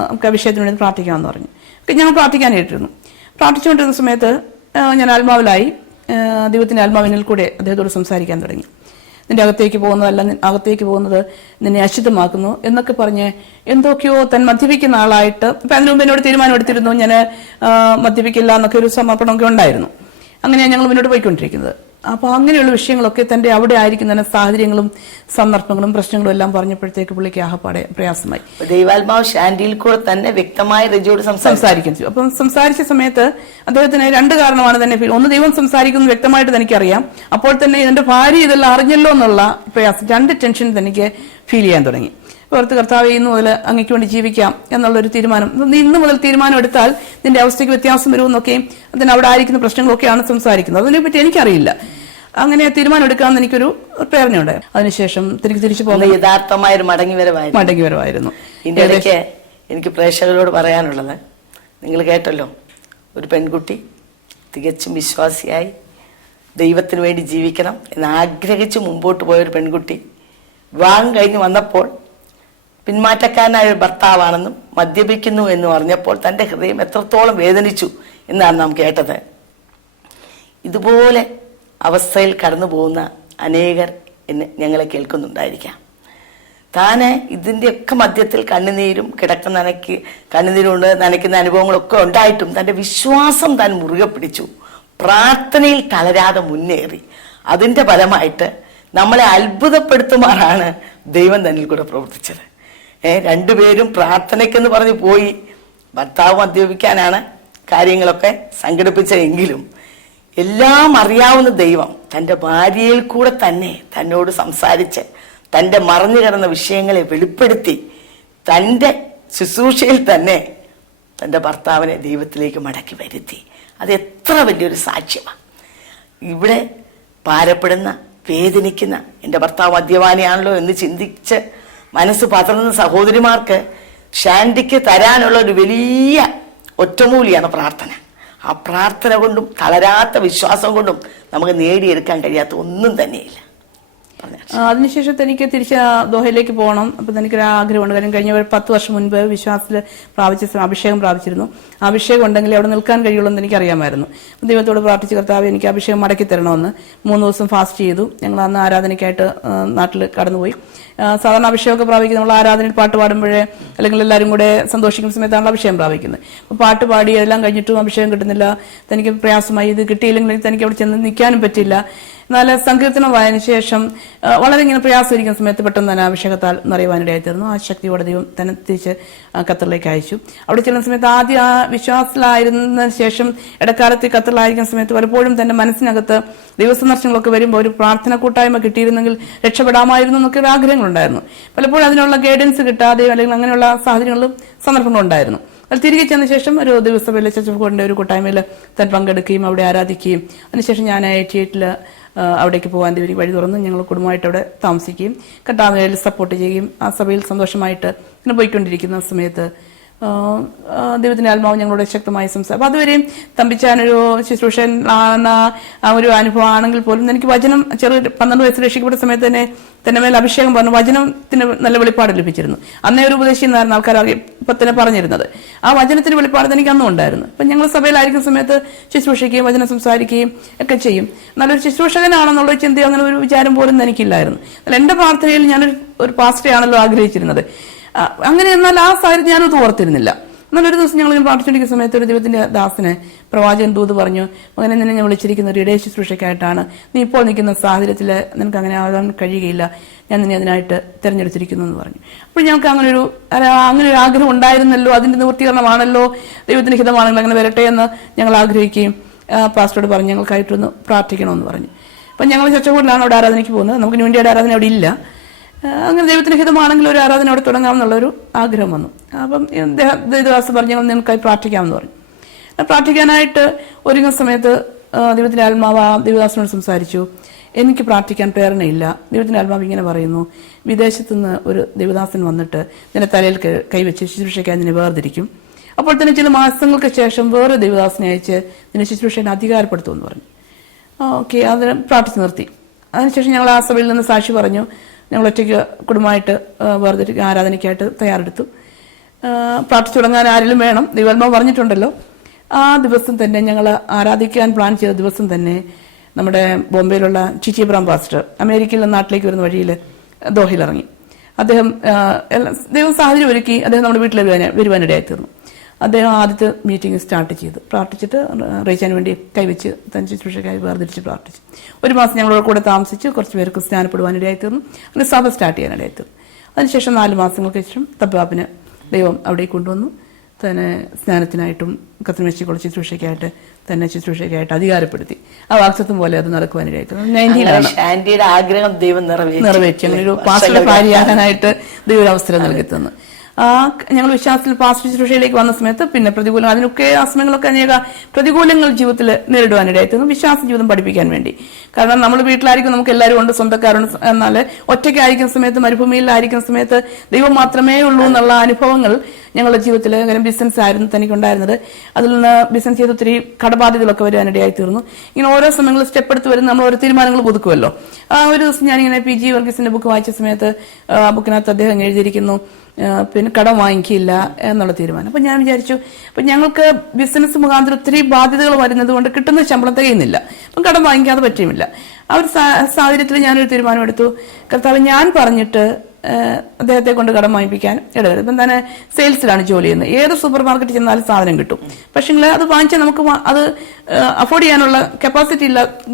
നമുക്ക് ആ വിഷയത്തിന് വേണ്ടി പ്രാർത്ഥിക്കാമെന്ന് പറഞ്ഞു. ഞങ്ങൾ പ്രാർത്ഥിക്കാനായിട്ടിരുന്നു. പ്രാർത്ഥിച്ചുകൊണ്ടിരുന്ന സമയത്ത് ഞാൻ ആത്മാവിലായി. ദൈവത്തിൻ്റെ ആത്മാവിനിൽ കൂടെ അദ്ദേഹത്തോട് സംസാരിക്കാൻ തുടങ്ങി. നിന്റെ അകത്തേക്ക് പോകുന്നതല്ല, അകത്തേക്ക് പോകുന്നത് നിന്നെ അശുദ്ധമാക്കുന്നു എന്നൊക്കെ പറഞ്ഞ് എന്തൊക്കെയോ താൻ മദ്യപിക്കുന്ന ആളായിട്ട്, ഇപ്പം അതിനു മുമ്പ് എന്നോട് തീരുമാനം എടുത്തിരുന്നു, ഞാൻ മദ്യപിക്കില്ല എന്നൊക്കെ ഒരു സമർപ്പണമൊക്കെ ഉണ്ടായിരുന്നു. അങ്ങനെയാണ് ഞങ്ങൾ മുന്നോട്ട് പോയിക്കൊണ്ടിരിക്കുന്നത്. അപ്പോൾ അങ്ങനെയുള്ള വിഷയങ്ങളൊക്കെ തൻ്റെ അവിടെ ആയിരിക്കുന്ന സാഹചര്യങ്ങളും സന്ദർഭങ്ങളും പ്രശ്നങ്ങളും എല്ലാം പറഞ്ഞപ്പോഴത്തേക്ക് പുള്ളിക്ക് ആഹപ്പാടെ പ്രയാസമായി. ദൈവാത്മാവ് ശാന്തിയിൽ കൂടെ തന്നെ വ്യക്തമായി രജിയോട് സംസാരിക്കും. അപ്പം സംസാരിച്ച സമയത്ത് അദ്ദേഹത്തിന് 2 കാരണമാണ് തന്നെ ഫീൽ. ഒന്ന്, ദൈവം സംസാരിക്കുന്നത് വ്യക്തമായിട്ട് തനിക്കറിയാം. അപ്പോൾ തന്നെ എന്റെ ഭാര്യ ഇതെല്ലാം അറിഞ്ഞല്ലോ എന്നുള്ള പ്രയാസം, 2 ടെൻഷൻ തനിക്ക് ഫീൽ ചെയ്യാൻ തുടങ്ങി. ഓർത്ത്, കർത്താവെ, ഇന്ന് മുതൽ അങ്ങയ്ക്ക് വേണ്ടി ജീവിക്കാം എന്നുള്ളൊരു തീരുമാനം. ഇന്ന് മുതൽ തീരുമാനം എടുത്താൽ നിന്റെ അവസ്ഥയ്ക്ക് വ്യത്യാസം വരുമെന്നൊക്കെയും അതിന് അവിടെ ആയിരിക്കുന്ന പ്രശ്നങ്ങളൊക്കെയാണ് സംസാരിക്കുന്നത്. അതിനെപ്പറ്റി എനിക്കറിയില്ല. അങ്ങനെ തീരുമാനം എടുക്കാമെന്ന് എനിക്കൊരു പ്രേരണയുണ്ട്. അതിനുശേഷം തിരിച്ചു പോകുന്നത് യഥാർത്ഥമായ ഒരു മടങ്ങിവരവായിരുന്നു. ഇതിന്റെ ഇടയ്ക്ക് എനിക്ക് പ്രേക്ഷകരോട് പറയാനുള്ളത്, നിങ്ങൾ കേട്ടല്ലോ, ഒരു പെൺകുട്ടി തികച്ചും വിശ്വാസിയായി ദൈവത്തിന് വേണ്ടി ജീവിക്കണം എന്ന് ആഗ്രഹിച്ച് മുമ്പോട്ട് പോയൊരു പെൺകുട്ടി വിവാഹം കഴിഞ്ഞ് വന്നപ്പോൾ പിന്മാറ്റക്കാരനായ ഒരു ഭർത്താവാണെന്നും മദ്യപിക്കുന്നു എന്ന് പറഞ്ഞപ്പോൾ തൻ്റെ ഹൃദയം എത്രത്തോളം വേദനിച്ചു എന്നാണ് നാം കേട്ടത്. ഇതുപോലെ അവസ്ഥയിൽ കടന്നു പോകുന്ന അനേകർ ഞങ്ങളെ കേൾക്കുന്നുണ്ടായിരിക്കാം. താന് ഇതിൻ്റെയൊക്കെ മധ്യത്തിൽ കണ്ണുനീരും കണ്ണുനീരുകൊണ്ട് നനയ്ക്കുന്ന അനുഭവങ്ങളൊക്കെ ഉണ്ടായിട്ടും തൻ്റെ വിശ്വാസം താൻ മുറുകെ പിടിച്ചു, പ്രാർത്ഥനയിൽ തളരാതെ മുന്നേറി. അതിൻ്റെ ഫലമായിട്ട് നമ്മളെ അത്ഭുതപ്പെടുത്തുമാറാണ് ദൈവം തന്നിൽ കൂടെ പ്രവർത്തിച്ചത്. 2 പേരും പ്രാർത്ഥനയ്ക്കെന്ന് പറഞ്ഞ് പോയി. ഭർത്താവ് മദ്യപിക്കാനാണ് കാര്യങ്ങളൊക്കെ സംഘടിപ്പിച്ചതെങ്കിലും എല്ലാം അറിയാവുന്ന ദൈവം തൻ്റെ ഭാര്യയിൽ കൂടെ തന്നെ തന്നോട് സംസാരിച്ച് തൻ്റെ മറഞ്ഞു കിടന്ന വിഷയങ്ങളെ വെളിപ്പെടുത്തി തൻ്റെ ശുശ്രൂഷയിൽ തന്നെ തൻ്റെ ഭർത്താവിനെ ദൈവത്തിലേക്ക് മടക്കി വരുത്തി. അത് എത്ര വലിയൊരു സാക്ഷ്യമാണ്. ഇവിടെ ഭാരപ്പെടുന്ന, വേദനിക്കുന്ന, എൻ്റെ ഭർത്താവ് മദ്യപാനിയാണല്ലോ എന്ന് ചിന്തിച്ച് മനസ്സ് പതറുന്ന സഹോദരിമാർക്ക് ശാന്തിക്ക് തരാനുള്ള ഒരു വലിയ ഒറ്റമൂലിയാണ് പ്രാർത്ഥന. ആ പ്രാർത്ഥന കൊണ്ടും തളരാത്ത വിശ്വാസം കൊണ്ടും നമുക്ക് നേടിയെടുക്കാൻ കഴിയാത്ത ഒന്നും തന്നെയില്ല. അതിനുശേഷം എനിക്ക് തിരിച്ച് ദോഹയിലേക്ക് പോകണം. അപ്പം എനിക്കൊരു ആഗ്രഹമുണ്ട്. കാര്യം കഴിഞ്ഞ 10 വർഷം മുൻപ് വിശ്വാസത്തിൽ അഭിഷേകം പ്രാപിച്ചിരുന്നു. അഭിഷേകം ഉണ്ടെങ്കിൽ അവിടെ നിൽക്കാൻ കഴിയുള്ളൂ എന്ന് എനിക്കറിയാമായിരുന്നു. ദൈവത്തോട് പ്രാർത്ഥിച്ച് കർത്താവ് എനിക്ക് അഭിഷേകം മടക്കി തരണമെന്ന് 3 ദിവസം ഫാസ്റ്റ് ചെയ്തു. ഞങ്ങൾ അന്ന് ആരാധനയ്ക്കായിട്ട് നാട്ടിൽ കടന്നുപോയി. സാധാരണ അഭിഷേകമൊക്കെ പ്രാപിക്കുന്നത് നമ്മൾ ആരാധനയിൽ പാട്ട് പാടുമ്പോഴേ അല്ലെങ്കിൽ എല്ലാവരും കൂടെ സന്തോഷിക്കുന്ന സമയത്താണ് അഭിഷേകം പ്രാപിക്കുന്നത്. അപ്പോൾ പാട്ട് പാടി എല്ലാം കഴിഞ്ഞിട്ടും അഭിഷേകം കിട്ടുന്നില്ല. തനിക്ക് പ്രയാസമായി. ഇത് കിട്ടിയില്ലെങ്കിൽ തനിക്ക് അവിടെ ചെന്ന് നിൽക്കാനും പറ്റില്ല. എന്നാൽ സങ്കീർത്തനം വായന ശേഷം വളരെ ഇങ്ങനെ പ്രയാസമായിരിക്കുന്ന സമയത്ത് പെട്ടെന്ന് തന്നെ അഭിഷേകത്താൽ നിറയുവാനിടയായി തീർന്നു. ആ ശക്തിയോടെ ദൈവം തന്നെ തിരിച്ച് ഖത്തറിലേക്ക് അയച്ചു. അവിടെ ചെല്ലുന്ന സമയത്ത് ആദ്യം ആ വിശ്വാസത്തിലായിരുന്ന ശേഷം ഇടക്കാലത്ത് ഖത്തറിലായിരിക്കുന്ന സമയത്ത് പലപ്പോഴും തന്റെ മനസ്സിനകത്ത് ദൈവസന്ദർശനങ്ങളൊക്കെ വരുമ്പോൾ ഒരു പ്രാർത്ഥന കൂട്ടായ്മ കിട്ടിയിരുന്നെങ്കിൽ രക്ഷപ്പെടാമായിരുന്നു എന്നൊക്കെ ഒരു ആഗ്രഹങ്ങളുണ്ടായിരുന്നു. പലപ്പോഴും അതിനുള്ള ഗൈഡൻസ് കിട്ടാതെ അല്ലെങ്കിൽ അങ്ങനെയുള്ള സാഹചര്യങ്ങളും സന്ദർഭങ്ങളും ഉണ്ടായിരുന്നു. അത് തിരികെ ചെന്ന ശേഷം ഒരു ദിവസത്തിൽ ചർച്ചയുടെ ഒരു കൂട്ടായ്മയിൽ താൻ പങ്കെടുക്കുകയും അവിടെ ആരാധിക്കുകയും അതിനുശേഷം ഞാൻ 88 അവിടേക്ക് പോകാൻ ദൈവം വഴി തുറന്ന് ഞങ്ങൾ കുടുംബമായിട്ട് അവിടെ താമസിക്കുകയും കർത്താവിനെ സപ്പോർട്ട് ചെയ്യുകയും ആ സഭയിൽ സന്തോഷമായിട്ട് ഇങ്ങനെ പോയിക്കൊണ്ടിരിക്കുന്ന സമയത്ത് ദൈവത്തിന്റെ ആത്മാവ് ഞങ്ങളോട് ശക്തമായി സംസാരിക്കും. അപ്പൊ അതുവരെയും തമ്പിച്ചാനൊരു ശുശ്രൂഷൻ ആ ഒരു അനുഭവം ആണെങ്കിൽ പോലും എനിക്ക് വചനം 12 വയസ്സിൽ രക്ഷിക്കപ്പെട്ട സമയത്ത് തന്നെ തന്റെ മേൽ അഭിഷേകം പറഞ്ഞു വചനത്തിന് നല്ല വെളിപ്പാട് ലഭിച്ചിരുന്നു. അന്നേ ഒരു ഉപദേശി എന്നായിരുന്നു ആൾക്കാർ ഇപ്പൊ തന്നെ പറഞ്ഞിരുന്നത്. ആ വചനത്തിന് വെളിപ്പാട് എനിക്ക് അന്നും ഉണ്ടായിരുന്നു. അപ്പൊ ഞങ്ങൾ സഭയിലായിരിക്കുന്ന സമയത്ത് ശുശ്രൂഷിക്കുകയും വചനം സംസാരിക്കുകയും ഒക്കെ ചെയ്യും. നല്ലൊരു ശുശ്രൂഷകനാണെന്നുള്ള ചിന്തയോ അങ്ങനെ ഒരു വിചാരം പോലും എനിക്കില്ലായിരുന്നു. എന്നാൽ എന്റെ പ്രാർത്ഥനയിൽ ഞാനൊരു പാസ്റ്ററെയാണല്ലോ ആഗ്രഹിച്ചിരുന്നത്. അങ്ങനെ എന്നാൽ ആ സാഹചര്യം ഞാനത് ഓർത്തിരുന്നില്ല. നല്ലൊരു ദിവസം ഞങ്ങൾ പ്രാർത്ഥിച്ചുകൊണ്ടിരിക്കുന്ന സമയത്ത് ഒരു ദൈവത്തിന്റെ ദാസന് പ്രവാചകൻ ദൂത് പറഞ്ഞു, മകനെ നിന്നെ ഞാൻ വിളിച്ചിരിക്കുന്ന ഒരു ഇടയ ശുശ്രൂഷയ്ക്കായിട്ടാണ്. നീ ഇപ്പോൾ നിൽക്കുന്ന സാഹചര്യത്തിൽ നിനക്ക് അങ്ങനെ ആകാൻ കഴിയുകയില്ല. ഞാൻ നിന്നെ അതിനായിട്ട് തിരഞ്ഞെടുത്തിരിക്കുന്നു എന്ന് പറഞ്ഞു. അപ്പോൾ ഞങ്ങൾക്ക് അങ്ങനെ ഒരു ആഗ്രഹം ഉണ്ടായിരുന്നല്ലോ. അതിന്റെ നിവൃത്തീകരണമാണല്ലോ, ദൈവത്തിന്റെ ഹിതമാണെങ്കിൽ അങ്ങനെ വരട്ടെ എന്ന് ഞങ്ങൾ ആഗ്രഹിക്കുകയും പാസ്റ്ററോട് പറഞ്ഞു ഞങ്ങൾക്കായിട്ടൊന്ന് പ്രാർത്ഥിക്കണമെന്ന് പറഞ്ഞു. അപ്പം ഞങ്ങൾ ചർച്ചകൂടിലാണ് അവിടെ ആരാധനയ്ക്ക് പോകുന്നത്. നമുക്ക് വേണ്ടിയുടെ ആരാധന അവിടെ ഇല്ല. അങ്ങനെ ദൈവത്തിന് ഹിതമാണെങ്കിൽ ഒരു ആരാധന അവിടെ തുടങ്ങാമെന്നുള്ളൊരു ആഗ്രഹം വന്നു. അപ്പം ദേവദാസ് പറഞ്ഞു ഞങ്ങൾ നിങ്ങൾക്കായി പ്രാർത്ഥിക്കാമെന്ന് പറഞ്ഞു. പ്രാർത്ഥിക്കാനായിട്ട് ഒരുങ്ങുന്ന സമയത്ത് ദൈവത്തിന്റെ ആത്മാവ് ദേവദാസിനോട് സംസാരിച്ചു. എനിക്ക് പ്രാർത്ഥിക്കാൻ പ്രേരണയില്ല. ദൈവത്തിന്റെ ആത്മാവ് ഇങ്ങനെ പറയുന്നു, വിദേശത്തുനിന്ന് ഒരു ദേവദാസൻ വന്നിട്ട് നിന്റെ തലയിൽ കൈവച്ച് ശുശ്രൂഷയ്ക്കായി നിന്നെ വേർതിരിക്കും. അപ്പോൾ തന്നെ ചില മാസങ്ങൾക്ക് ശേഷം വേറെ ദേവദാസനെ അയച്ച് നിന്നെ ശുശ്രൂഷയെ അധികാരപ്പെടുത്തുമെന്ന് പറഞ്ഞു. ഓക്കെ, അതിന് പ്രാർത്ഥിച്ച് നിർത്തി. അതിനുശേഷം ഞങ്ങൾ ആ സഭയിൽ നിന്ന് സാക്ഷി പറഞ്ഞു. ഞങ്ങൾ ഒറ്റയ്ക്ക് കുടുംബമായിട്ട് വേർതിരിക്കുക ആരാധനയ്ക്കായിട്ട് തയ്യാറെടുത്തു. പ്രാർത്ഥിച്ചു തുടങ്ങാൻ ആരെങ്കിലും വേണം, ദൈവാത്മാവ് പറഞ്ഞിട്ടുണ്ടല്ലോ. ആ ദിവസം തന്നെ ഞങ്ങൾ ആരാധിക്കാൻ പ്ലാൻ ചെയ്ത ദിവസം തന്നെ നമ്മുടെ ബോംബെയിലുള്ള ചിച്ചി എബ്രഹാം പാസ്റ്റർ അമേരിക്കയിൽ നിന്ന് നാട്ടിലേക്ക് വരുന്ന വഴിയിൽ ദോഹയിൽ ഇറങ്ങി. അദ്ദേഹം ദൈവം സാഹചര്യം ഒരുക്കി അദ്ദേഹം നമ്മുടെ വീട്ടിൽ വരുവാനിടയായി തീർന്നു. അദ്ദേഹം ആദ്യത്തെ മീറ്റിംഗ് സ്റ്റാർട്ട് ചെയ്തു. പ്രാർത്ഥിച്ചിട്ട് റേച്ചാൻ വേണ്ടി കൈവച്ച് തൻ ശുശ്രൂഷയ്ക്കായി വേർതിരിച്ച് പ്രാർത്ഥിച്ചു. 1 മാസം ഞങ്ങളോട് കൂടെ താമസിച്ച് കുറച്ച് പേർക്ക് സ്നാനപ്പെടുവാനിടയായി തീർന്നു. അങ്ങനെ സഭ സ്റ്റാർട്ട് ചെയ്യാനിടയായി തീർന്നു. അതിനുശേഷം 4 മാസങ്ങൾക്ക് ശേഷം തബ്ബാപ്പിന് ദൈവം അവിടെ കൊണ്ടുവന്നു. തന്നെ സ്നാനത്തിനായിട്ടും കത്തമേശിക്കുള്ള ശുശ്രൂഷയ്ക്കായിട്ട് തന്നെ ശുശ്രൂഷയ്ക്കായിട്ട് അധികാരപ്പെടുത്തി. ആ വാക്സത്വം പോലെ അത് നടക്കുവാനിടയായി തീർന്നു. 90 ആഗ്രഹം ദൈവം നിറവേറ്റി. അങ്ങനെ ഒരു പാസ്റ്ററുടെ ഭാര്യയാകാനായിട്ട് ദൈവം ഒരു അവസരം നൽകി തന്നു. ഞങ്ങൾ വിശ്വാസത്തിൽ പാസ്റ്റർ ശുശ്രൂഷയിലേക്ക് വന്ന സമയത്ത് പിന്നെ പ്രതികൂലം അതിനൊക്കെ ആ സമയങ്ങളൊക്കെ അനേക പ്രതികൂലങ്ങൾ ജീവിതത്തിൽ നേരിടുവാനിടയായിരുന്നു വിശ്വാസ ജീവിതം പഠിപ്പിക്കാൻ വേണ്ടി. കാരണം നമ്മൾ വീട്ടിലായിരിക്കും, നമുക്ക് എല്ലാവരും ഉണ്ട്, സ്വന്തക്കാരുണ്ട്. എന്നാൽ ഒറ്റയ്ക്കായിരിക്കുന്ന സമയത്ത് മരുഭൂമിയിലായിരിക്കുന്ന സമയത്ത് ദൈവം മാത്രമേ ഉള്ളൂ എന്നുള്ള അനുഭവങ്ങൾ ഞങ്ങളുടെ ജീവിതത്തിൽ അങ്ങനെ ബിസിനസ് ആയിരുന്നു തനിക്കുണ്ടായിരുന്നത്. അതിൽ നിന്ന് ബിസിനസ് ചെയ്ത് ഒത്തിരി കടബാധ്യതകളൊക്കെ വരാനിടയായി തീർന്നു. ഇങ്ങനെ ഓരോ സമയങ്ങളിൽ സ്റ്റെപ്പ് എടുത്ത് വരുന്ന നമ്മൾ ഓരോ തീരുമാനങ്ങൾ പുതുക്കുമല്ലോ. ഒരു ദിവസം ഞാനിങ്ങനെ PG വർഗീസിന്റെ ബുക്ക് വായിച്ച സമയത്ത് ബുക്കിനകത്ത് അദ്ദേഹം എഴുതിയിരിക്കുന്നു പിന്നെ കടം വാങ്ങിക്കില്ല എന്നുള്ള തീരുമാനം. അപ്പൊ ഞാൻ വിചാരിച്ചു, അപ്പൊ ഞങ്ങൾക്ക് ബിസിനസ് മുഖാന്തരം ഒത്തിരി ബാധ്യതകൾ വരുന്നത് കൊണ്ട് കിട്ടുന്ന ശമ്പളം തികയുന്നില്ല, അപ്പം കടം വാങ്ങിക്കാതെ പറ്റുമില്ല. ആ ഒരു സാഹചര്യത്തിൽ ഞാനൊരു തീരുമാനം എടുത്തു. കർത്താവ് ഞാൻ പറഞ്ഞിട്ട് അദ്ദേഹത്തെ കൊണ്ട് കടം വാങ്ങിപ്പിക്കാൻ ഇടവരും. ഇപ്പം തന്നെ സെയിൽസിലാണ് ജോലി ചെയ്യുന്നത്. ഏത് സൂപ്പർ മാർക്കറ്റിൽ ചെന്നാലും സാധനം കിട്ടും. പക്ഷേ അത് വാങ്ങിച്ചാൽ നമുക്ക് അത് അഫോർഡ് ചെയ്യാനുള്ള കപ്പാസിറ്റി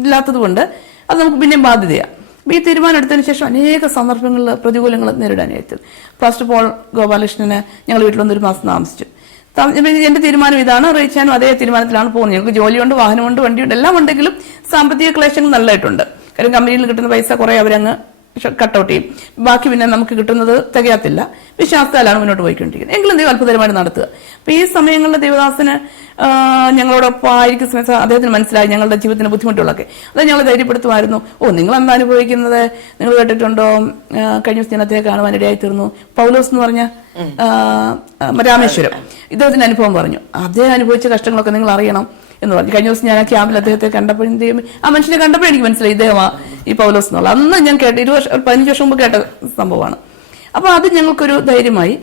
ഇല്ലാത്തത് കൊണ്ട് അത് നമുക്ക് പിന്നെയും ബാധ്യതയാണ്. ഈ തീരുമാനം എടുത്തതിന് ശേഷം അനേക സന്ദർഭങ്ങളിൽ പ്രതികൂലങ്ങൾ നേരിടാനായിട്ട് പാസ്റ്റർ പോൾ ഗോപാലകൃഷ്ണന് ഞങ്ങൾ വീട്ടിലൊന്ന് 1 മാസം താമസിച്ചു. എന്റെ തീരുമാനം ഇതാണ്. റേച്ചാനും അതേ തീരുമാനത്തിലാണ് പോകുന്നത്. ഞങ്ങൾക്ക് ജോലിയുണ്ട്, വാഹനമുണ്ട്, വണ്ടിയുണ്ട്, എല്ലാം ഉണ്ടെങ്കിലും സാമ്പത്തിക ക്ലേശങ്ങൾ നല്ലതായിട്ടുണ്ട്. കാര്യം കമ്പനിയിൽ കിട്ടുന്ന പൈസ കുറെ അവരങ്ങ് കട്ടൗട്ട് ചെയ്യും. ബാക്കി പിന്നെ നമുക്ക് കിട്ടുന്നത് തികയാത്തില്ല. വിശ്വാസത്താലാണ് മുന്നോട്ട് പോയിക്കൊണ്ടിരിക്കുന്നത്. എങ്കിലും ദൈവം അത്ഭുതമായിട്ട് നടത്തുക. അപ്പൊ ഈ സമയങ്ങളിൽ ദേവദാസന് ഞങ്ങളോടൊപ്പം ആയിരിക്കും സമയത്ത് അദ്ദേഹത്തിന് മനസ്സിലായി ഞങ്ങളുടെ ജീവിതത്തിന് ബുദ്ധിമുട്ടുകളൊക്കെ. അത് ഞങ്ങൾ ധൈര്യപ്പെടുത്തുമായിരുന്നു. നിങ്ങൾ എന്താ അനുഭവിക്കുന്നത്, നിങ്ങൾ കേട്ടിട്ടുണ്ടോ, കഴിഞ്ഞ ദിവസം ഞാൻ അദ്ദേഹത്തെ കാണുവാനിടയായി തീർന്നു, പൗലോസ് എന്ന് പറഞ്ഞ രാമേശ്വരം, ഇദ്ദേഹത്തിന്റെ അനുഭവം പറഞ്ഞു. അദ്ദേഹം അനുഭവിച്ച കഷ്ടങ്ങളൊക്കെ നിങ്ങൾ അറിയണം എന്ന് പറഞ്ഞു. കഴിഞ്ഞ ദിവസം ഞാൻ ആ ക്യാമ്പിൽ അദ്ദേഹത്തെ കണ്ടപ്പോൾ ആ മനുഷ്യനെ കണ്ടപ്പോൾ എനിക്ക് മനസ്സിലായി ഇദ്ദേഹമാ ഈ പൗലോസ് എന്നുള്ള. അന്ന് ഞാൻ കേട്ട 15 വർഷം മുമ്പ് കേട്ട സംഭവമാണ്. അപ്പൊ അത് ഞങ്ങൾക്കൊരു ധൈര്യമായി.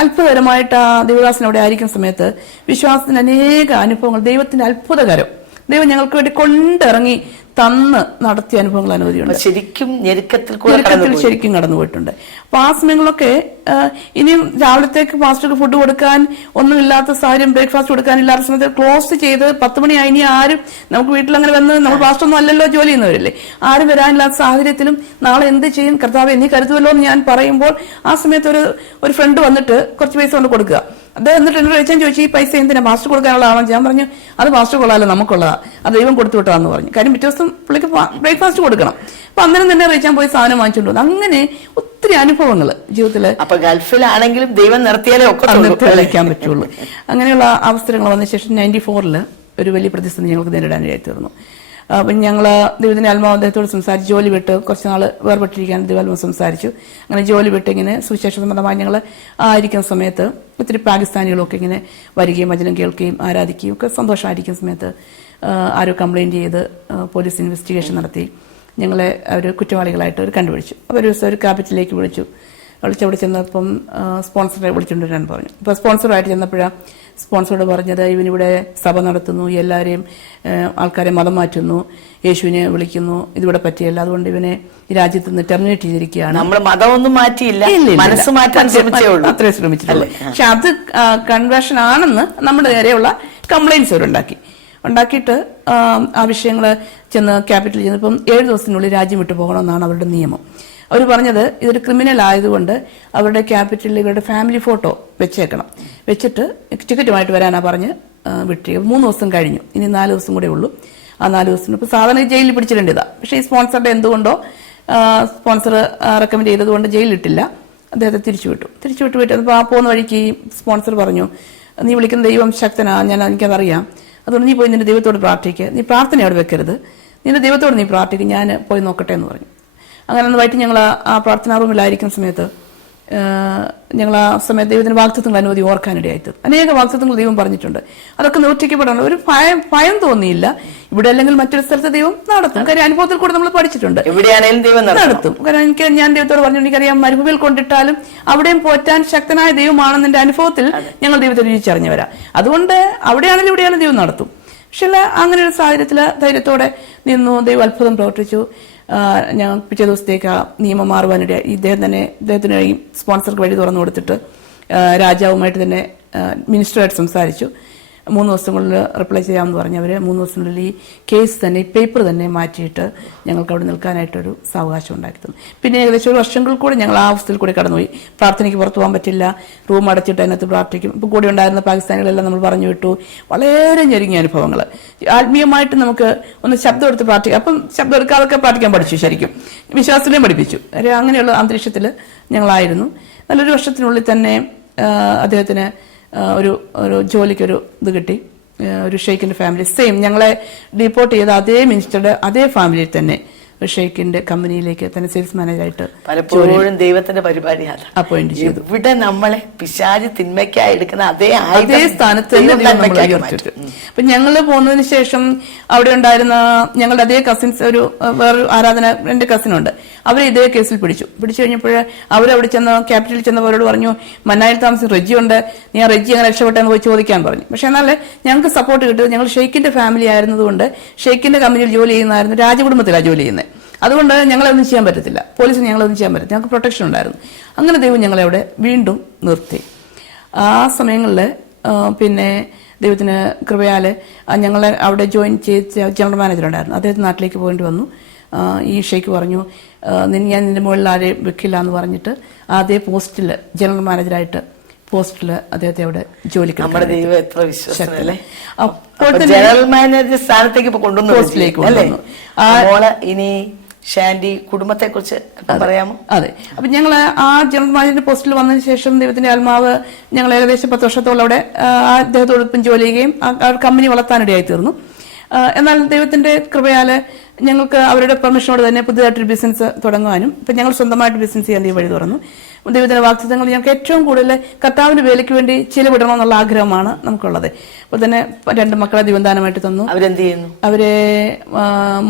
അത്ഭുതകരമായിട്ട് ആ ദേവദാസൻ അവിടെ ആയിരിക്കുന്ന സമയത്ത് വിശ്വാസത്തിന് അനേക അനുഭവങ്ങൾ, ദൈവത്തിന്റെ അത്ഭുതകരം ദൈവം ഞങ്ങൾക്ക് വേണ്ടി കൊണ്ടിറങ്ങി തന്ന് നടത്തിയ അനുഭവങ്ങൾ അനവധിയുണ്ട്. ശരിക്കും ഞെരുക്കത്തിൽ ശരിക്കും കടന്നുപോയിട്ടുണ്ട്. അപ്പൊ ആ സമയങ്ങളൊക്കെ ഇനിയും രാവിലത്തേക്ക് പാസ്റ്റർക്ക് ഫുഡ് കൊടുക്കാൻ ഒന്നുമില്ലാത്ത സാഹചര്യം, ബ്രേക്ക്ഫാസ്റ്റ് കൊടുക്കാനില്ലാത്ത സമയത്ത് ക്ലോസ് ചെയ്ത് 10 മണിയായി. ഇനി ആരും നമുക്ക് വീട്ടിലങ്ങനെ വന്ന്, നമ്മൾ പാസ്റ്റൊന്നും അല്ലല്ലോ ജോലി ചെയ്യുന്നവരല്ലേ, ആരും വരാനില്ലാത്ത സാഹചര്യത്തിലും നാളെ എന്ത് ചെയ്യും കർത്താവേ നീ കരുതുമല്ലോ എന്ന് ഞാൻ പറയുമ്പോൾ ആ സമയത്ത് ഒരു ഫ്രണ്ട് വന്നിട്ട് കുറച്ച് പൈസ കൊണ്ട് കൊടുക്കുക. അദ്ദേഹം എന്നിട്ട് എന്നോട് ചോദിച്ചു, ഈ പൈസ എന്തിനാ മാസ്റ്റർ കൊടുക്കാനുള്ളതാണോ? ഞാൻ പറഞ്ഞു അത് മാസ്റ്റർ കൊള്ളാലോ, നമുക്കുള്ളതാ, അത് ദൈവം കൊടുത്തു വിട്ടാന്ന് പറഞ്ഞു. കാര്യം പിറ്റേ ദിവസം പുള്ളിക്ക് ബ്രേക്ക്ഫാസ്റ്റ് കൊടുക്കണം. അപ്പൊ അന്നേരം തന്നെ റേച്ചാൻ പോയി സാധനം വാങ്ങിച്ചുകൊണ്ട് വന്നു. അങ്ങനെ ഒത്തിരി അനുഭവങ്ങൾ ജീവിതത്തില്. അപ്പൊ ഗൾഫിലാണെങ്കിലും ദൈവം നിർത്തിയാലേ ഒക്കെ കളിക്കാൻ പറ്റുള്ളൂ. അങ്ങനെയുള്ള അവസരങ്ങൾ വന്ന ശേഷം 94 ഒരു വലിയ പ്രതിസന്ധി ഞങ്ങൾക്ക് നേരിടാനായി തീർന്നു. അപ്പം ഞങ്ങൾ ദൈവത്തിന്റെ ആത്മാവ് അദ്ദേഹത്തോട് സംസാരിച്ച് ജോലി വിട്ട് കുറച്ച് നാൾ വേർപെട്ടിരിക്കാൻ ദൈവാത്മാവ് സംസാരിച്ചു. അങ്ങനെ ജോലി വിട്ട് ഇങ്ങനെ സുവിശേഷ സംബന്ധമായി ഞങ്ങൾ ആയിരിക്കുന്ന സമയത്ത് ഒത്തിരി പാകിസ്ഥാനികളൊക്കെ ഇങ്ങനെ വരികയും വചനം കേൾക്കുകയും ആരാധിക്കുകയും ഒക്കെ സന്തോഷമായിരിക്കുന്ന സമയത്ത് ആരോ കംപ്ലൈന്റ് ചെയ്ത് പോലീസ് ഇൻവെസ്റ്റിഗേഷൻ നടത്തി ഞങ്ങളെ അവർ കുറ്റവാളികളായിട്ട് അവർ കണ്ടുപിടിച്ചു. അപ്പോൾ ഒരു ദിവസം ഒരു ക്യാപിറ്റലിലേക്ക് വിളിച്ചവിടെ ചെന്നപ്പം സ്പോൺസറെ വിളിച്ചുകൊണ്ടുവരാൻ പറഞ്ഞു. അപ്പോൾ സ്പോൺസറായിട്ട് ചെന്നപ്പോഴാണ് സ്പോൺസറോട് പറഞ്ഞത്, ഇവനിവിടെ സഭ നടത്തുന്നു, എല്ലാവരെയും ആൾക്കാരെ മതം മാറ്റുന്നു, യേശുവിനെ വിളിക്കുന്നു, ഇതിവിടെ പറ്റിയല്ല, അതുകൊണ്ട് ഇവനെ ഈ രാജ്യത്ത് നിന്ന് ടെർമിനേറ്റ് ചെയ്തിരിക്കുകയാണ്. നമ്മൾ മതമൊന്നും മാറ്റിയില്ല, മനസ്സ് മാറ്റാൻ അത്രേ ശ്രമിച്ചിട്ടുള്ളൂ. പക്ഷെ അത് കൺവേർഷൻ ആണെന്ന് നമ്മുടെ നേരെയുള്ള കംപ്ലൈന്റ്സ് ഉണ്ടാക്കിയിട്ട് ആ വിഷയങ്ങൾ ചെന്ന് ക്യാപിറ്റലിൽ ചെന്നപ്പം 7 ദിവസത്തിനുള്ളിൽ രാജ്യം വിട്ടു പോകണമെന്നാണ് അവരുടെ നിയമം. അവർ പറഞ്ഞത് ഇതൊരു ക്രിമിനൽ ആയതുകൊണ്ട് അവരുടെ ക്യാപിറ്റലിൽ ഇവരുടെ ഫാമിലി ഫോട്ടോ വെച്ചിട്ട് ടിക്കറ്റുമായിട്ട് വരാനാ പറഞ്ഞ് വിട്ടു. 3 ദിവസം കഴിഞ്ഞു, ഇനി 4 ദിവസം കൂടെ ഉള്ളൂ. ആ 4 ദിവസത്തിന് ഇപ്പൊ സാധാരണ ജയിലിൽ പിടിച്ചിടേണ്ടതാ. പക്ഷേ ഈ സ്പോൺസറുടെ എന്തുകൊണ്ടോ സ്പോൺസർ റെക്കമെൻഡ് ചെയ്തതുകൊണ്ട് ജയിലിലിട്ടില്ല, അദ്ദേഹത്തെ തിരിച്ചുവിട്ടു. അപ്പോൾ ആ പോകുന്ന വഴിക്ക് ഈ സ്പോൺസർ പറഞ്ഞു, നീ വിളിക്കുന്ന ദൈവം ശക്തനാ, എനിക്കതറിയാം, അതുകൊണ്ട് നീ പോയി നിന്റെ ദൈവത്തോട് പ്രാർത്ഥിക്കുക, നീ പ്രാർത്ഥന അവിടെ വെക്കരുത്, നിന്റെ ദൈവത്തോട് നീ പ്രാർത്ഥിക്കുക, ഞാൻ പോയി നോക്കട്ടെ എന്ന് പറഞ്ഞു. അങ്ങനെ ഒന്ന് വൈകിട്ട് ഞങ്ങൾ ആ പ്രാർത്ഥനാ റൂമിലായിരിക്കുന്ന സമയത്ത് ഞങ്ങൾ ആ സമയത്ത് ദൈവത്തിന് വാഗ്ദത്തങ്ങൾ അനവധി ഓർക്കാനിടയായിട്ട് അനേക വാഗ്ദത്തങ്ങൾ ദൈവം പറഞ്ഞിട്ടുണ്ട്. അതൊക്കെ നിവർത്തിക്കപ്പെടാനുള്ള ഒരു ഭയം തോന്നിയില്ല. ഇവിടെ അല്ലെങ്കിൽ മറ്റൊരു സ്ഥലത്ത് ദൈവം നടത്തും. കാര്യം അനുഭവത്തിൽ കൂടെ നമ്മൾ പഠിച്ചിട്ടുണ്ട്, എവിടെയാണെങ്കിലും ദൈവം നടത്തും. കാരണം ഞാൻ ദൈവത്തോട് പറഞ്ഞു, എനിക്കറിയാം മരുഭൂമിയിൽ കൊണ്ടിട്ടാലും അവിടെയും പോറ്റാൻ ശക്തനായ ദൈവമാണെന്ന് എന്റെ അനുഭവത്തിൽ ഞങ്ങൾ ദൈവത്തെ രുചിച്ചറിഞ്ഞു. അതുകൊണ്ട് അവിടെയാണെങ്കിലും ഇവിടെയാണെങ്കിലും ദൈവം നടത്തും. പക്ഷെ അങ്ങനെ ഒരു സാഹചര്യത്തിൽ ധൈര്യത്തോടെ നിന്നു, ദൈവം അത്ഭുതം പ്രവർത്തിച്ചു. ഞാൻ പിറ്റേ ദിവസത്തേക്ക് ആ നിയമം മാറുവാനിടെ ഇദ്ദേഹത്തിന് ഈ സ്പോൺസർക്ക് വഴി തുറന്നു കൊടുത്തിട്ട് രാജാവുമായിട്ട് തന്നെ മിനിസ്റ്ററുമായിട്ട് സംസാരിച്ചു. 3 ദിവസങ്ങളിൽ റിപ്ലൈ ചെയ്യാമെന്ന് പറഞ്ഞ് അവർ 3 ദിവസത്തിനുള്ളിൽ ഈ കേസ് തന്നെ, ഈ പേപ്പർ തന്നെ മാറ്റിയിട്ട് ഞങ്ങൾക്ക് അവിടെ നിൽക്കാനായിട്ടൊരു സാവകാശം ഉണ്ടാക്കി തന്നു. പിന്നെ ഏകദേശം 1 വർഷങ്ങൾ കൂടെ ഞങ്ങൾ ആ അവസ്ഥയിൽ കൂടെ കടന്നുപോയി. പ്രാർത്ഥനയ്ക്ക് പുറത്തു പോകാൻ പറ്റില്ല, റൂം അടച്ചിട്ട് അതിനകത്ത് പ്രാർത്ഥിക്കും. ഇപ്പോൾ കൂടെ ഉണ്ടായിരുന്ന പാകിസ്ഥാനികളെല്ലാം നമ്മൾ പറഞ്ഞു വിട്ടു. വളരെ ഞെരുങ്ങിയ അനുഭവങ്ങൾ. ആത്മീയമായിട്ട് നമുക്ക് ഒന്ന് ശബ്ദം എടുത്ത് പ്രാർത്ഥിക്കാം. അപ്പം ശബ്ദം എടുക്കാതൊക്കെ പ്രാർത്ഥിക്കാൻ പഠിച്ചു, ശരിക്കും വിശ്വാസത്തിനെയും പഠിപ്പിച്ചു. അങ്ങനെയുള്ള അന്തരീക്ഷത്തിൽ ഞങ്ങളായിരുന്നു. നല്ലൊരു വർഷത്തിനുള്ളിൽ തന്നെ അദ്ദേഹത്തിന് ഒരു ജോലിക്കൊരു ഇത് കിട്ടി. ഒരു ഷെയ്ഖിന്റെ ഫാമിലി, സെയിം ഞങ്ങളെ ഡിപ്പോർട്ട് ചെയ്ത അതേ മിനിസ്റ്ററുടെ അതേ ഫാമിലിയിൽ തന്നെ ഷെയ്ഖിന്റെ കമ്പനിയിലേക്ക് തന്നെ സെയിൽസ് മാനേജറായിട്ട് പലപ്പോഴും ദൈവത്തിന്റെ പരിപാടിയാണ് അപ്പോയിന്റ് ചെയ്തു. ഇവിടെ നമ്മളെ പിശാച് തിന്മയ്ക്കായി എടുക്കുന്ന അതേ സ്ഥാനത്ത് തന്നെ. അപ്പൊ ഞങ്ങള് പോകുന്നതിന് ശേഷം അവിടെ ഉണ്ടായിരുന്ന ഞങ്ങളുടെ അതേ കസിൻസ്, ഒരു വേറൊരു ആരാധന, 2 കസിനുണ്ട്, അവരെ ഇതേ കേസിൽ പിടിച്ചു കഴിഞ്ഞപ്പോൾ അവരവിടെ ചെന്ന് ക്യാപിറ്റലിൽ ചെന്നവരോട് പറഞ്ഞു, മന്നായിൽ താമസിച്ച് റെജി ഉണ്ട്, നീ ആ റെജി അങ്ങനെ രക്ഷപ്പെട്ടെന്ന് പോയി ചോദിക്കാൻ പറഞ്ഞു. പക്ഷെ എന്നാൽ ഞങ്ങൾക്ക് സപ്പോർട്ട് കിട്ടുന്നത് ഞങ്ങൾ ഷെയ്ഖിന്റെ ഫാമിലി ആയിരുന്നതുകൊണ്ട് ഷെയ്ഖിന്റെ കമ്പനിയിൽ ജോലി ചെയ്യുന്നതായിരുന്നു, രാജകുടുംബത്തിലാണ് ജോലി ചെയ്യുന്നത്. അതുകൊണ്ട് ഞങ്ങളൊന്നും ചെയ്യാൻ പറ്റത്തില്ല, പോലീസിന് ഞങ്ങളൊന്നും ചെയ്യാൻ പറ്റില്ല, ഞങ്ങൾക്ക് പ്രൊട്ടക്ഷൻ ഉണ്ടായിരുന്നു. അങ്ങനെ ദൈവം ഞങ്ങളെ അവിടെ വീണ്ടും നിർത്തി. ആ സമയങ്ങളിൽ പിന്നെ ദൈവത്തിന് കൃപയാല് ഞങ്ങളെ അവിടെ ജോയിൻ ചെയ്ത ജനറൽ മാനേജർ ഉണ്ടായിരുന്നു, അദ്ദേഹത്തിന് നാട്ടിലേക്ക് പോകേണ്ടി വന്നു. ഈ ഷെയ്ഖ് പറഞ്ഞു, ഞാൻ നിന്റെ മുകളിൽ ആരെയും വെക്കില്ല എന്ന് പറഞ്ഞിട്ട് അതേ പോസ്റ്റിൽ ജനറൽ മാനേജറായിട്ട് പോസ്റ്റിൽ അദ്ദേഹത്തെ അവിടെ ജോലിക്ക് ജനറൽ മാനേജർ സ്ഥാനത്തേക്ക് കൊണ്ടുവന്നു. പോസ്റ്റിലേക്ക് കൊണ്ടുവന്നു. ഇനി ഷാൻഡി കുടുംബത്തെ കുറിച്ച് പറയാമോ? അതെ, അപ്പൊ ഞങ്ങൾ ആ ജനറൽ മാനേജർ പോസ്റ്റിൽ വന്നതിന് ശേഷം ദൈവത്തിന്റെ ആത്മാവ് ഞങ്ങൾ ഏകദേശം 10 വർഷത്തോളം അവിടെ അദ്ദേഹത്തോടൊപ്പം ജോലി ചെയ്യുകയും ആ കമ്പനി വളർത്താനിടയായി തീർന്നു. എന്നാൽ ദൈവത്തിന്റെ കൃപയാല് ഞങ്ങൾക്ക് അവരുടെ പെർമിഷനോട് തന്നെ പുതിയതായിട്ടൊരു ബിസിനസ് തുടങ്ങുവാനും ഇപ്പൊ ഞങ്ങൾ സ്വന്തമായിട്ട് ബിസിനസ് ചെയ്യാൻ വഴി തുറന്നു. ദൈവത്തിന്റെ വാഗ്ദത്തങ്ങൾ ഞങ്ങൾക്ക് ഏറ്റവും കൂടുതൽ കർത്താവിന്റെ വേലയ്ക്ക് വേണ്ടി ചിലവിടണം എന്നുള്ള ആഗ്രഹമാണ് നമുക്കുള്ളത്. അപ്പോൾ തന്നെ 2 മക്കളെ ദൈവദാനമായിട്ട് തന്നു. അവരെന്ത് ചെയ്യുന്നു? അവരെ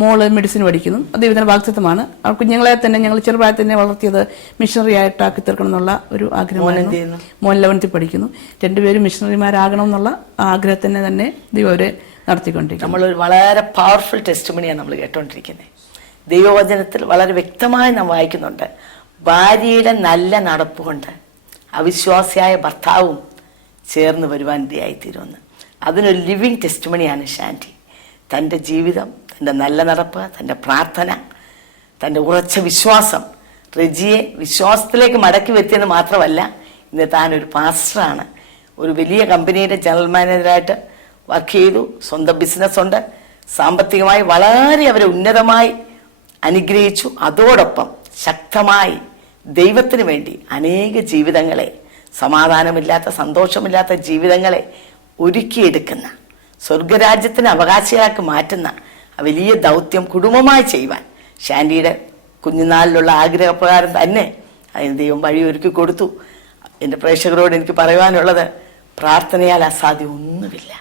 മോള് മെഡിസിൻ പഠിക്കുന്നു. ദൈവത്തിന്റെ വാഗ്ദത്തമാണ്. ആ കുഞ്ഞുങ്ങളെ തന്നെ ഞങ്ങൾ ചെറുപ്രായത്തിൽ തന്നെ വളർത്തിയത് മിഷണറി ആയിട്ടാക്കി തീർക്കണം എന്നുള്ള ഒരു ആഗ്രഹമായിരുന്നു. മോൻ 11th പഠിക്കുന്നു. 2 പേരും മിഷണറിമാരാകണം എന്നുള്ള ആഗ്രഹത്തിനെ തന്നെ ദൈവം അവരെ നടത്തിക്കൊണ്ടിരിക്കും. നമ്മളൊരു വളരെ പവർഫുൾ ടെസ്റ്റിമണിയാണ് നമ്മൾ കേട്ടോണ്ടിരിക്കുന്നത്. ദൈവവചനത്തിൽ വളരെ വ്യക്തമായി നാം വായിക്കുന്നുണ്ട്, ഭാര്യയുടെ നല്ല നടപ്പുകൊണ്ട് അവിശ്വാസിയായ ഭർത്താവും ചേർന്ന് വരുവാൻ ഇടയായിത്തീരുമെന്ന്. അതിനൊരു ലിവിങ് ടെസ്റ്റിമണിയാണ് ഷാൻഡി. തൻ്റെ ജീവിതം, തൻ്റെ നല്ല നടപ്പ്, തൻ്റെ പ്രാർത്ഥന, തൻ്റെ ഉറച്ച വിശ്വാസം റെജിയെ വിശ്വാസത്തിലേക്ക് മടക്കി വരുത്തിയെന്ന് മാത്രമല്ല, ഇന്ന് താനൊരു പാസ്റ്ററാണ്. ഒരു വലിയ കമ്പനിയുടെ ജനറൽ മാനേജറായിട്ട് വർക്ക് ചെയ്തു. സ്വന്തം ബിസിനസ്സുണ്ട്. സാമ്പത്തികമായി വളരെ അവരെ ഉന്നതമായി അനുഗ്രഹിച്ചു. അതോടൊപ്പം ശക്തമായി ദൈവത്തിന് വേണ്ടി അനേക ജീവിതങ്ങളെ, സമാധാനമില്ലാത്ത സന്തോഷമില്ലാത്ത ജീവിതങ്ങളെ ഒരുക്കിയെടുക്കുന്ന, സ്വർഗരാജ്യത്തിന് അവകാശിയാക്കി മാറ്റുന്ന വലിയ ദൗത്യം കുടുംബമായി ചെയ്യുവാൻ ഷാൻഡിയുടെ കുഞ്ഞുനാളിലുള്ള ആഗ്രഹപ്രകാരം തന്നെ അതിന് ദൈവം വഴിയൊരുക്കി കൊടുത്തു. എൻ്റെ പ്രേക്ഷകരോട് എനിക്ക് പറയുവാനുള്ളത്, പ്രാർത്ഥനയാൽ അസാധ്യം ഒന്നുമില്ല.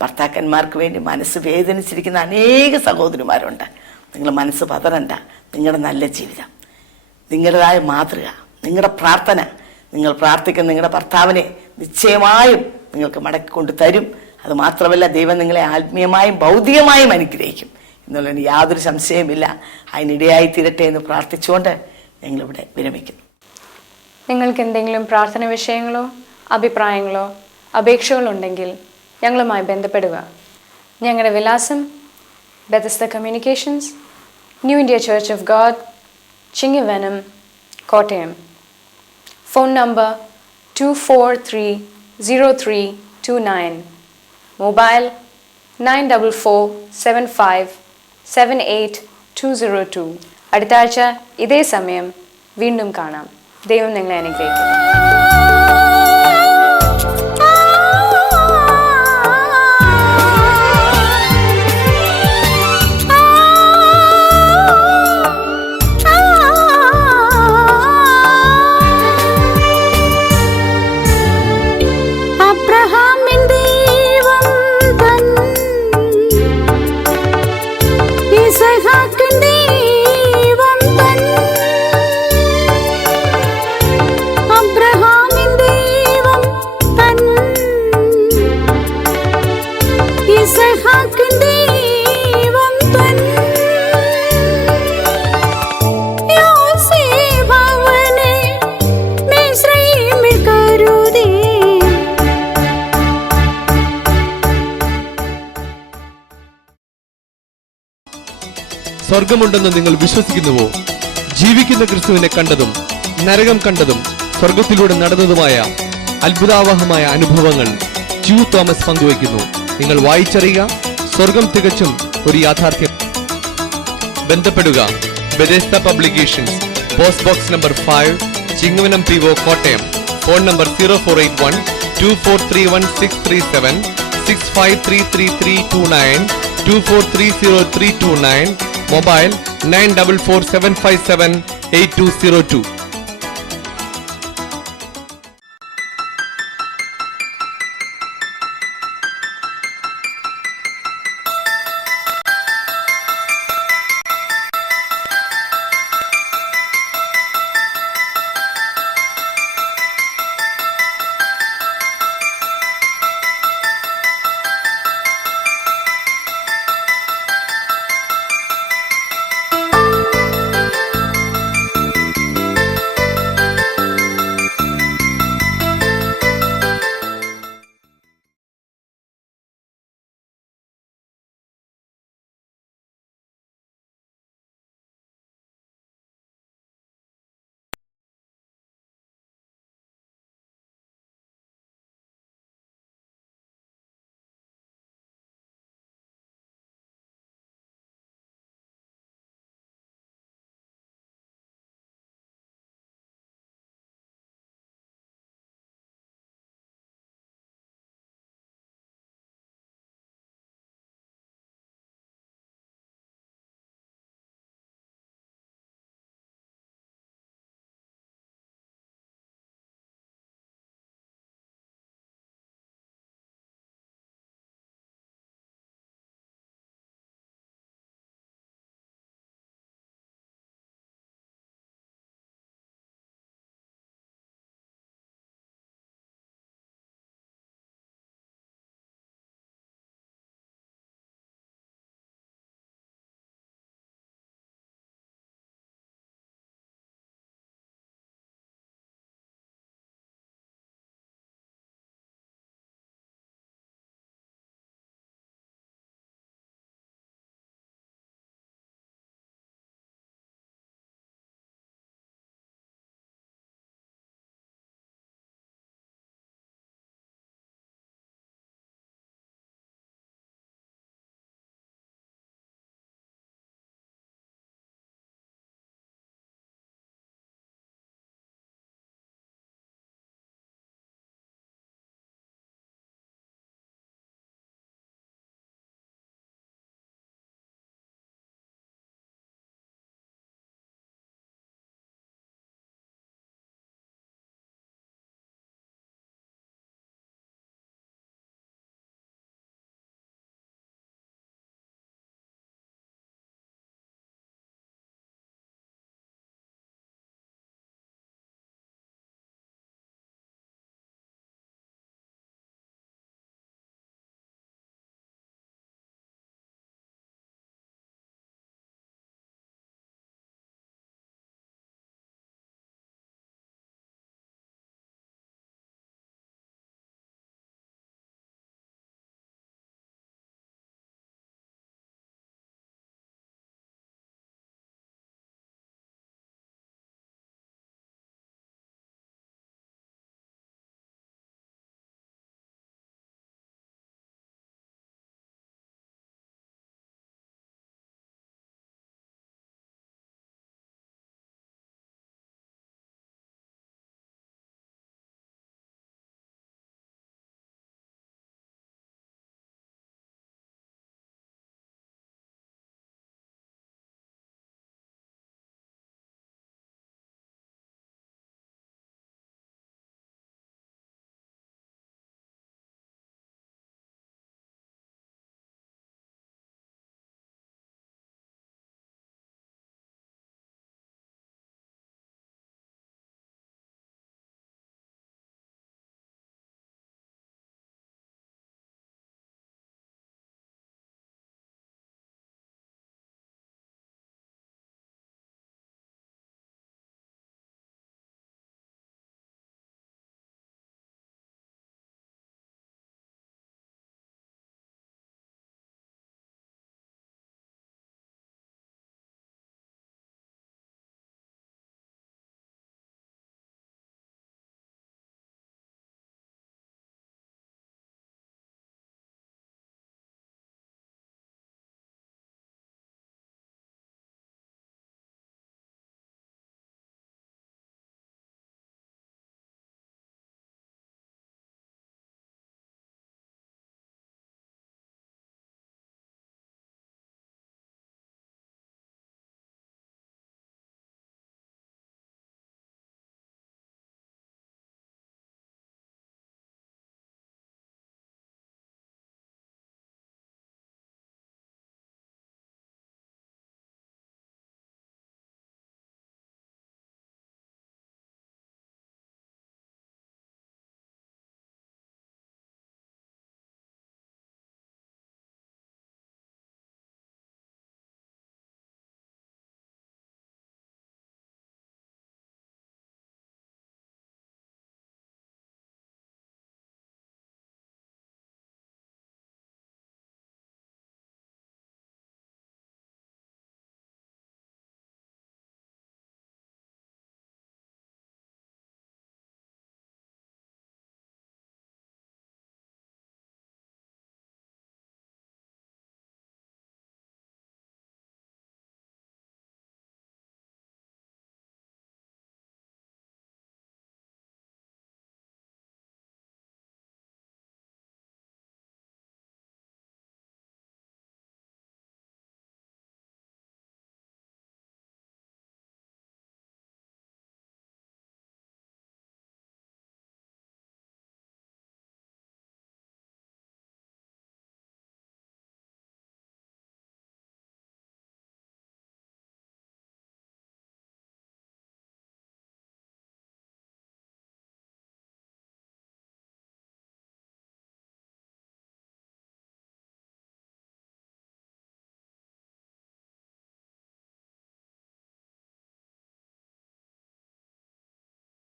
ഭർത്താക്കന്മാർക്ക് വേണ്ടി മനസ്സ് വേദനിച്ചിരിക്കുന്ന അനേക സഹോദരിമാരുണ്ട്. നിങ്ങൾ മനസ്സ് പതറണ്ട. നിങ്ങളുടെ നല്ല ജീവിതം, നിങ്ങളുടേതായ മാതൃക, നിങ്ങളുടെ പ്രാർത്ഥന, നിങ്ങൾ പ്രാർത്ഥിക്കുന്ന നിങ്ങളുടെ ഭർത്താവിനെ നിശ്ചയമായും നിങ്ങൾക്ക് മടക്കിക്കൊണ്ട് തരും. അത് മാത്രമല്ല, ദൈവം നിങ്ങളെ ആത്മീയമായും ഭൗതികമായും അനുഗ്രഹിക്കും എന്നുള്ളതിന് യാതൊരു സംശയമില്ല. അതിനിടയായി തീരട്ടെ എന്ന് പ്രാർത്ഥിച്ചുകൊണ്ട് ഞങ്ങളിവിടെ വിരമിക്കുന്നു. നിങ്ങൾക്ക് എന്തെങ്കിലും പ്രാർത്ഥന വിഷയങ്ങളോ അഭിപ്രായങ്ങളോ അപേക്ഷകളോ ഉണ്ടെങ്കിൽ ഞങ്ങളുമായി ബന്ധപ്പെടുക. ഞങ്ങളുടെ വിലാസം Bethesda communications, New India Church of God, Chingavanam, Kottayam. Phone number 2430329. Mobile 9447578202. അടുത്ത ആഴ്ച ഇതേ സമയം വീണ്ടും കാണാം. ദൈവം നിങ്ങളെ അനുഗ്രഹിക്കട്ടെ. സ്വർഗമുണ്ടെന്ന് നിങ്ങൾ വിശ്വസിക്കുന്നുവോ? ജീവിക്കുന്ന ക്രിസ്തുവിനെ കണ്ടതും നരകം കണ്ടതും സ്വർഗത്തിലൂടെ നടന്നതുമായ അത്ഭുതാവഹമായ അനുഭവങ്ങൾ ജ്യൂ തോമസ് പങ്കുവയ്ക്കുന്നു. നിങ്ങൾ വായിച്ചറിയുക. സ്വർഗം തികച്ചും ഒരു യാഥാർത്ഥ്യം. ബന്ധപ്പെടുക. Bethesda publications, post box number 5, Chingavanam PO, Kottayam. Phone number 0481 2431 637 653332 2430 329. Mobile 9447578202.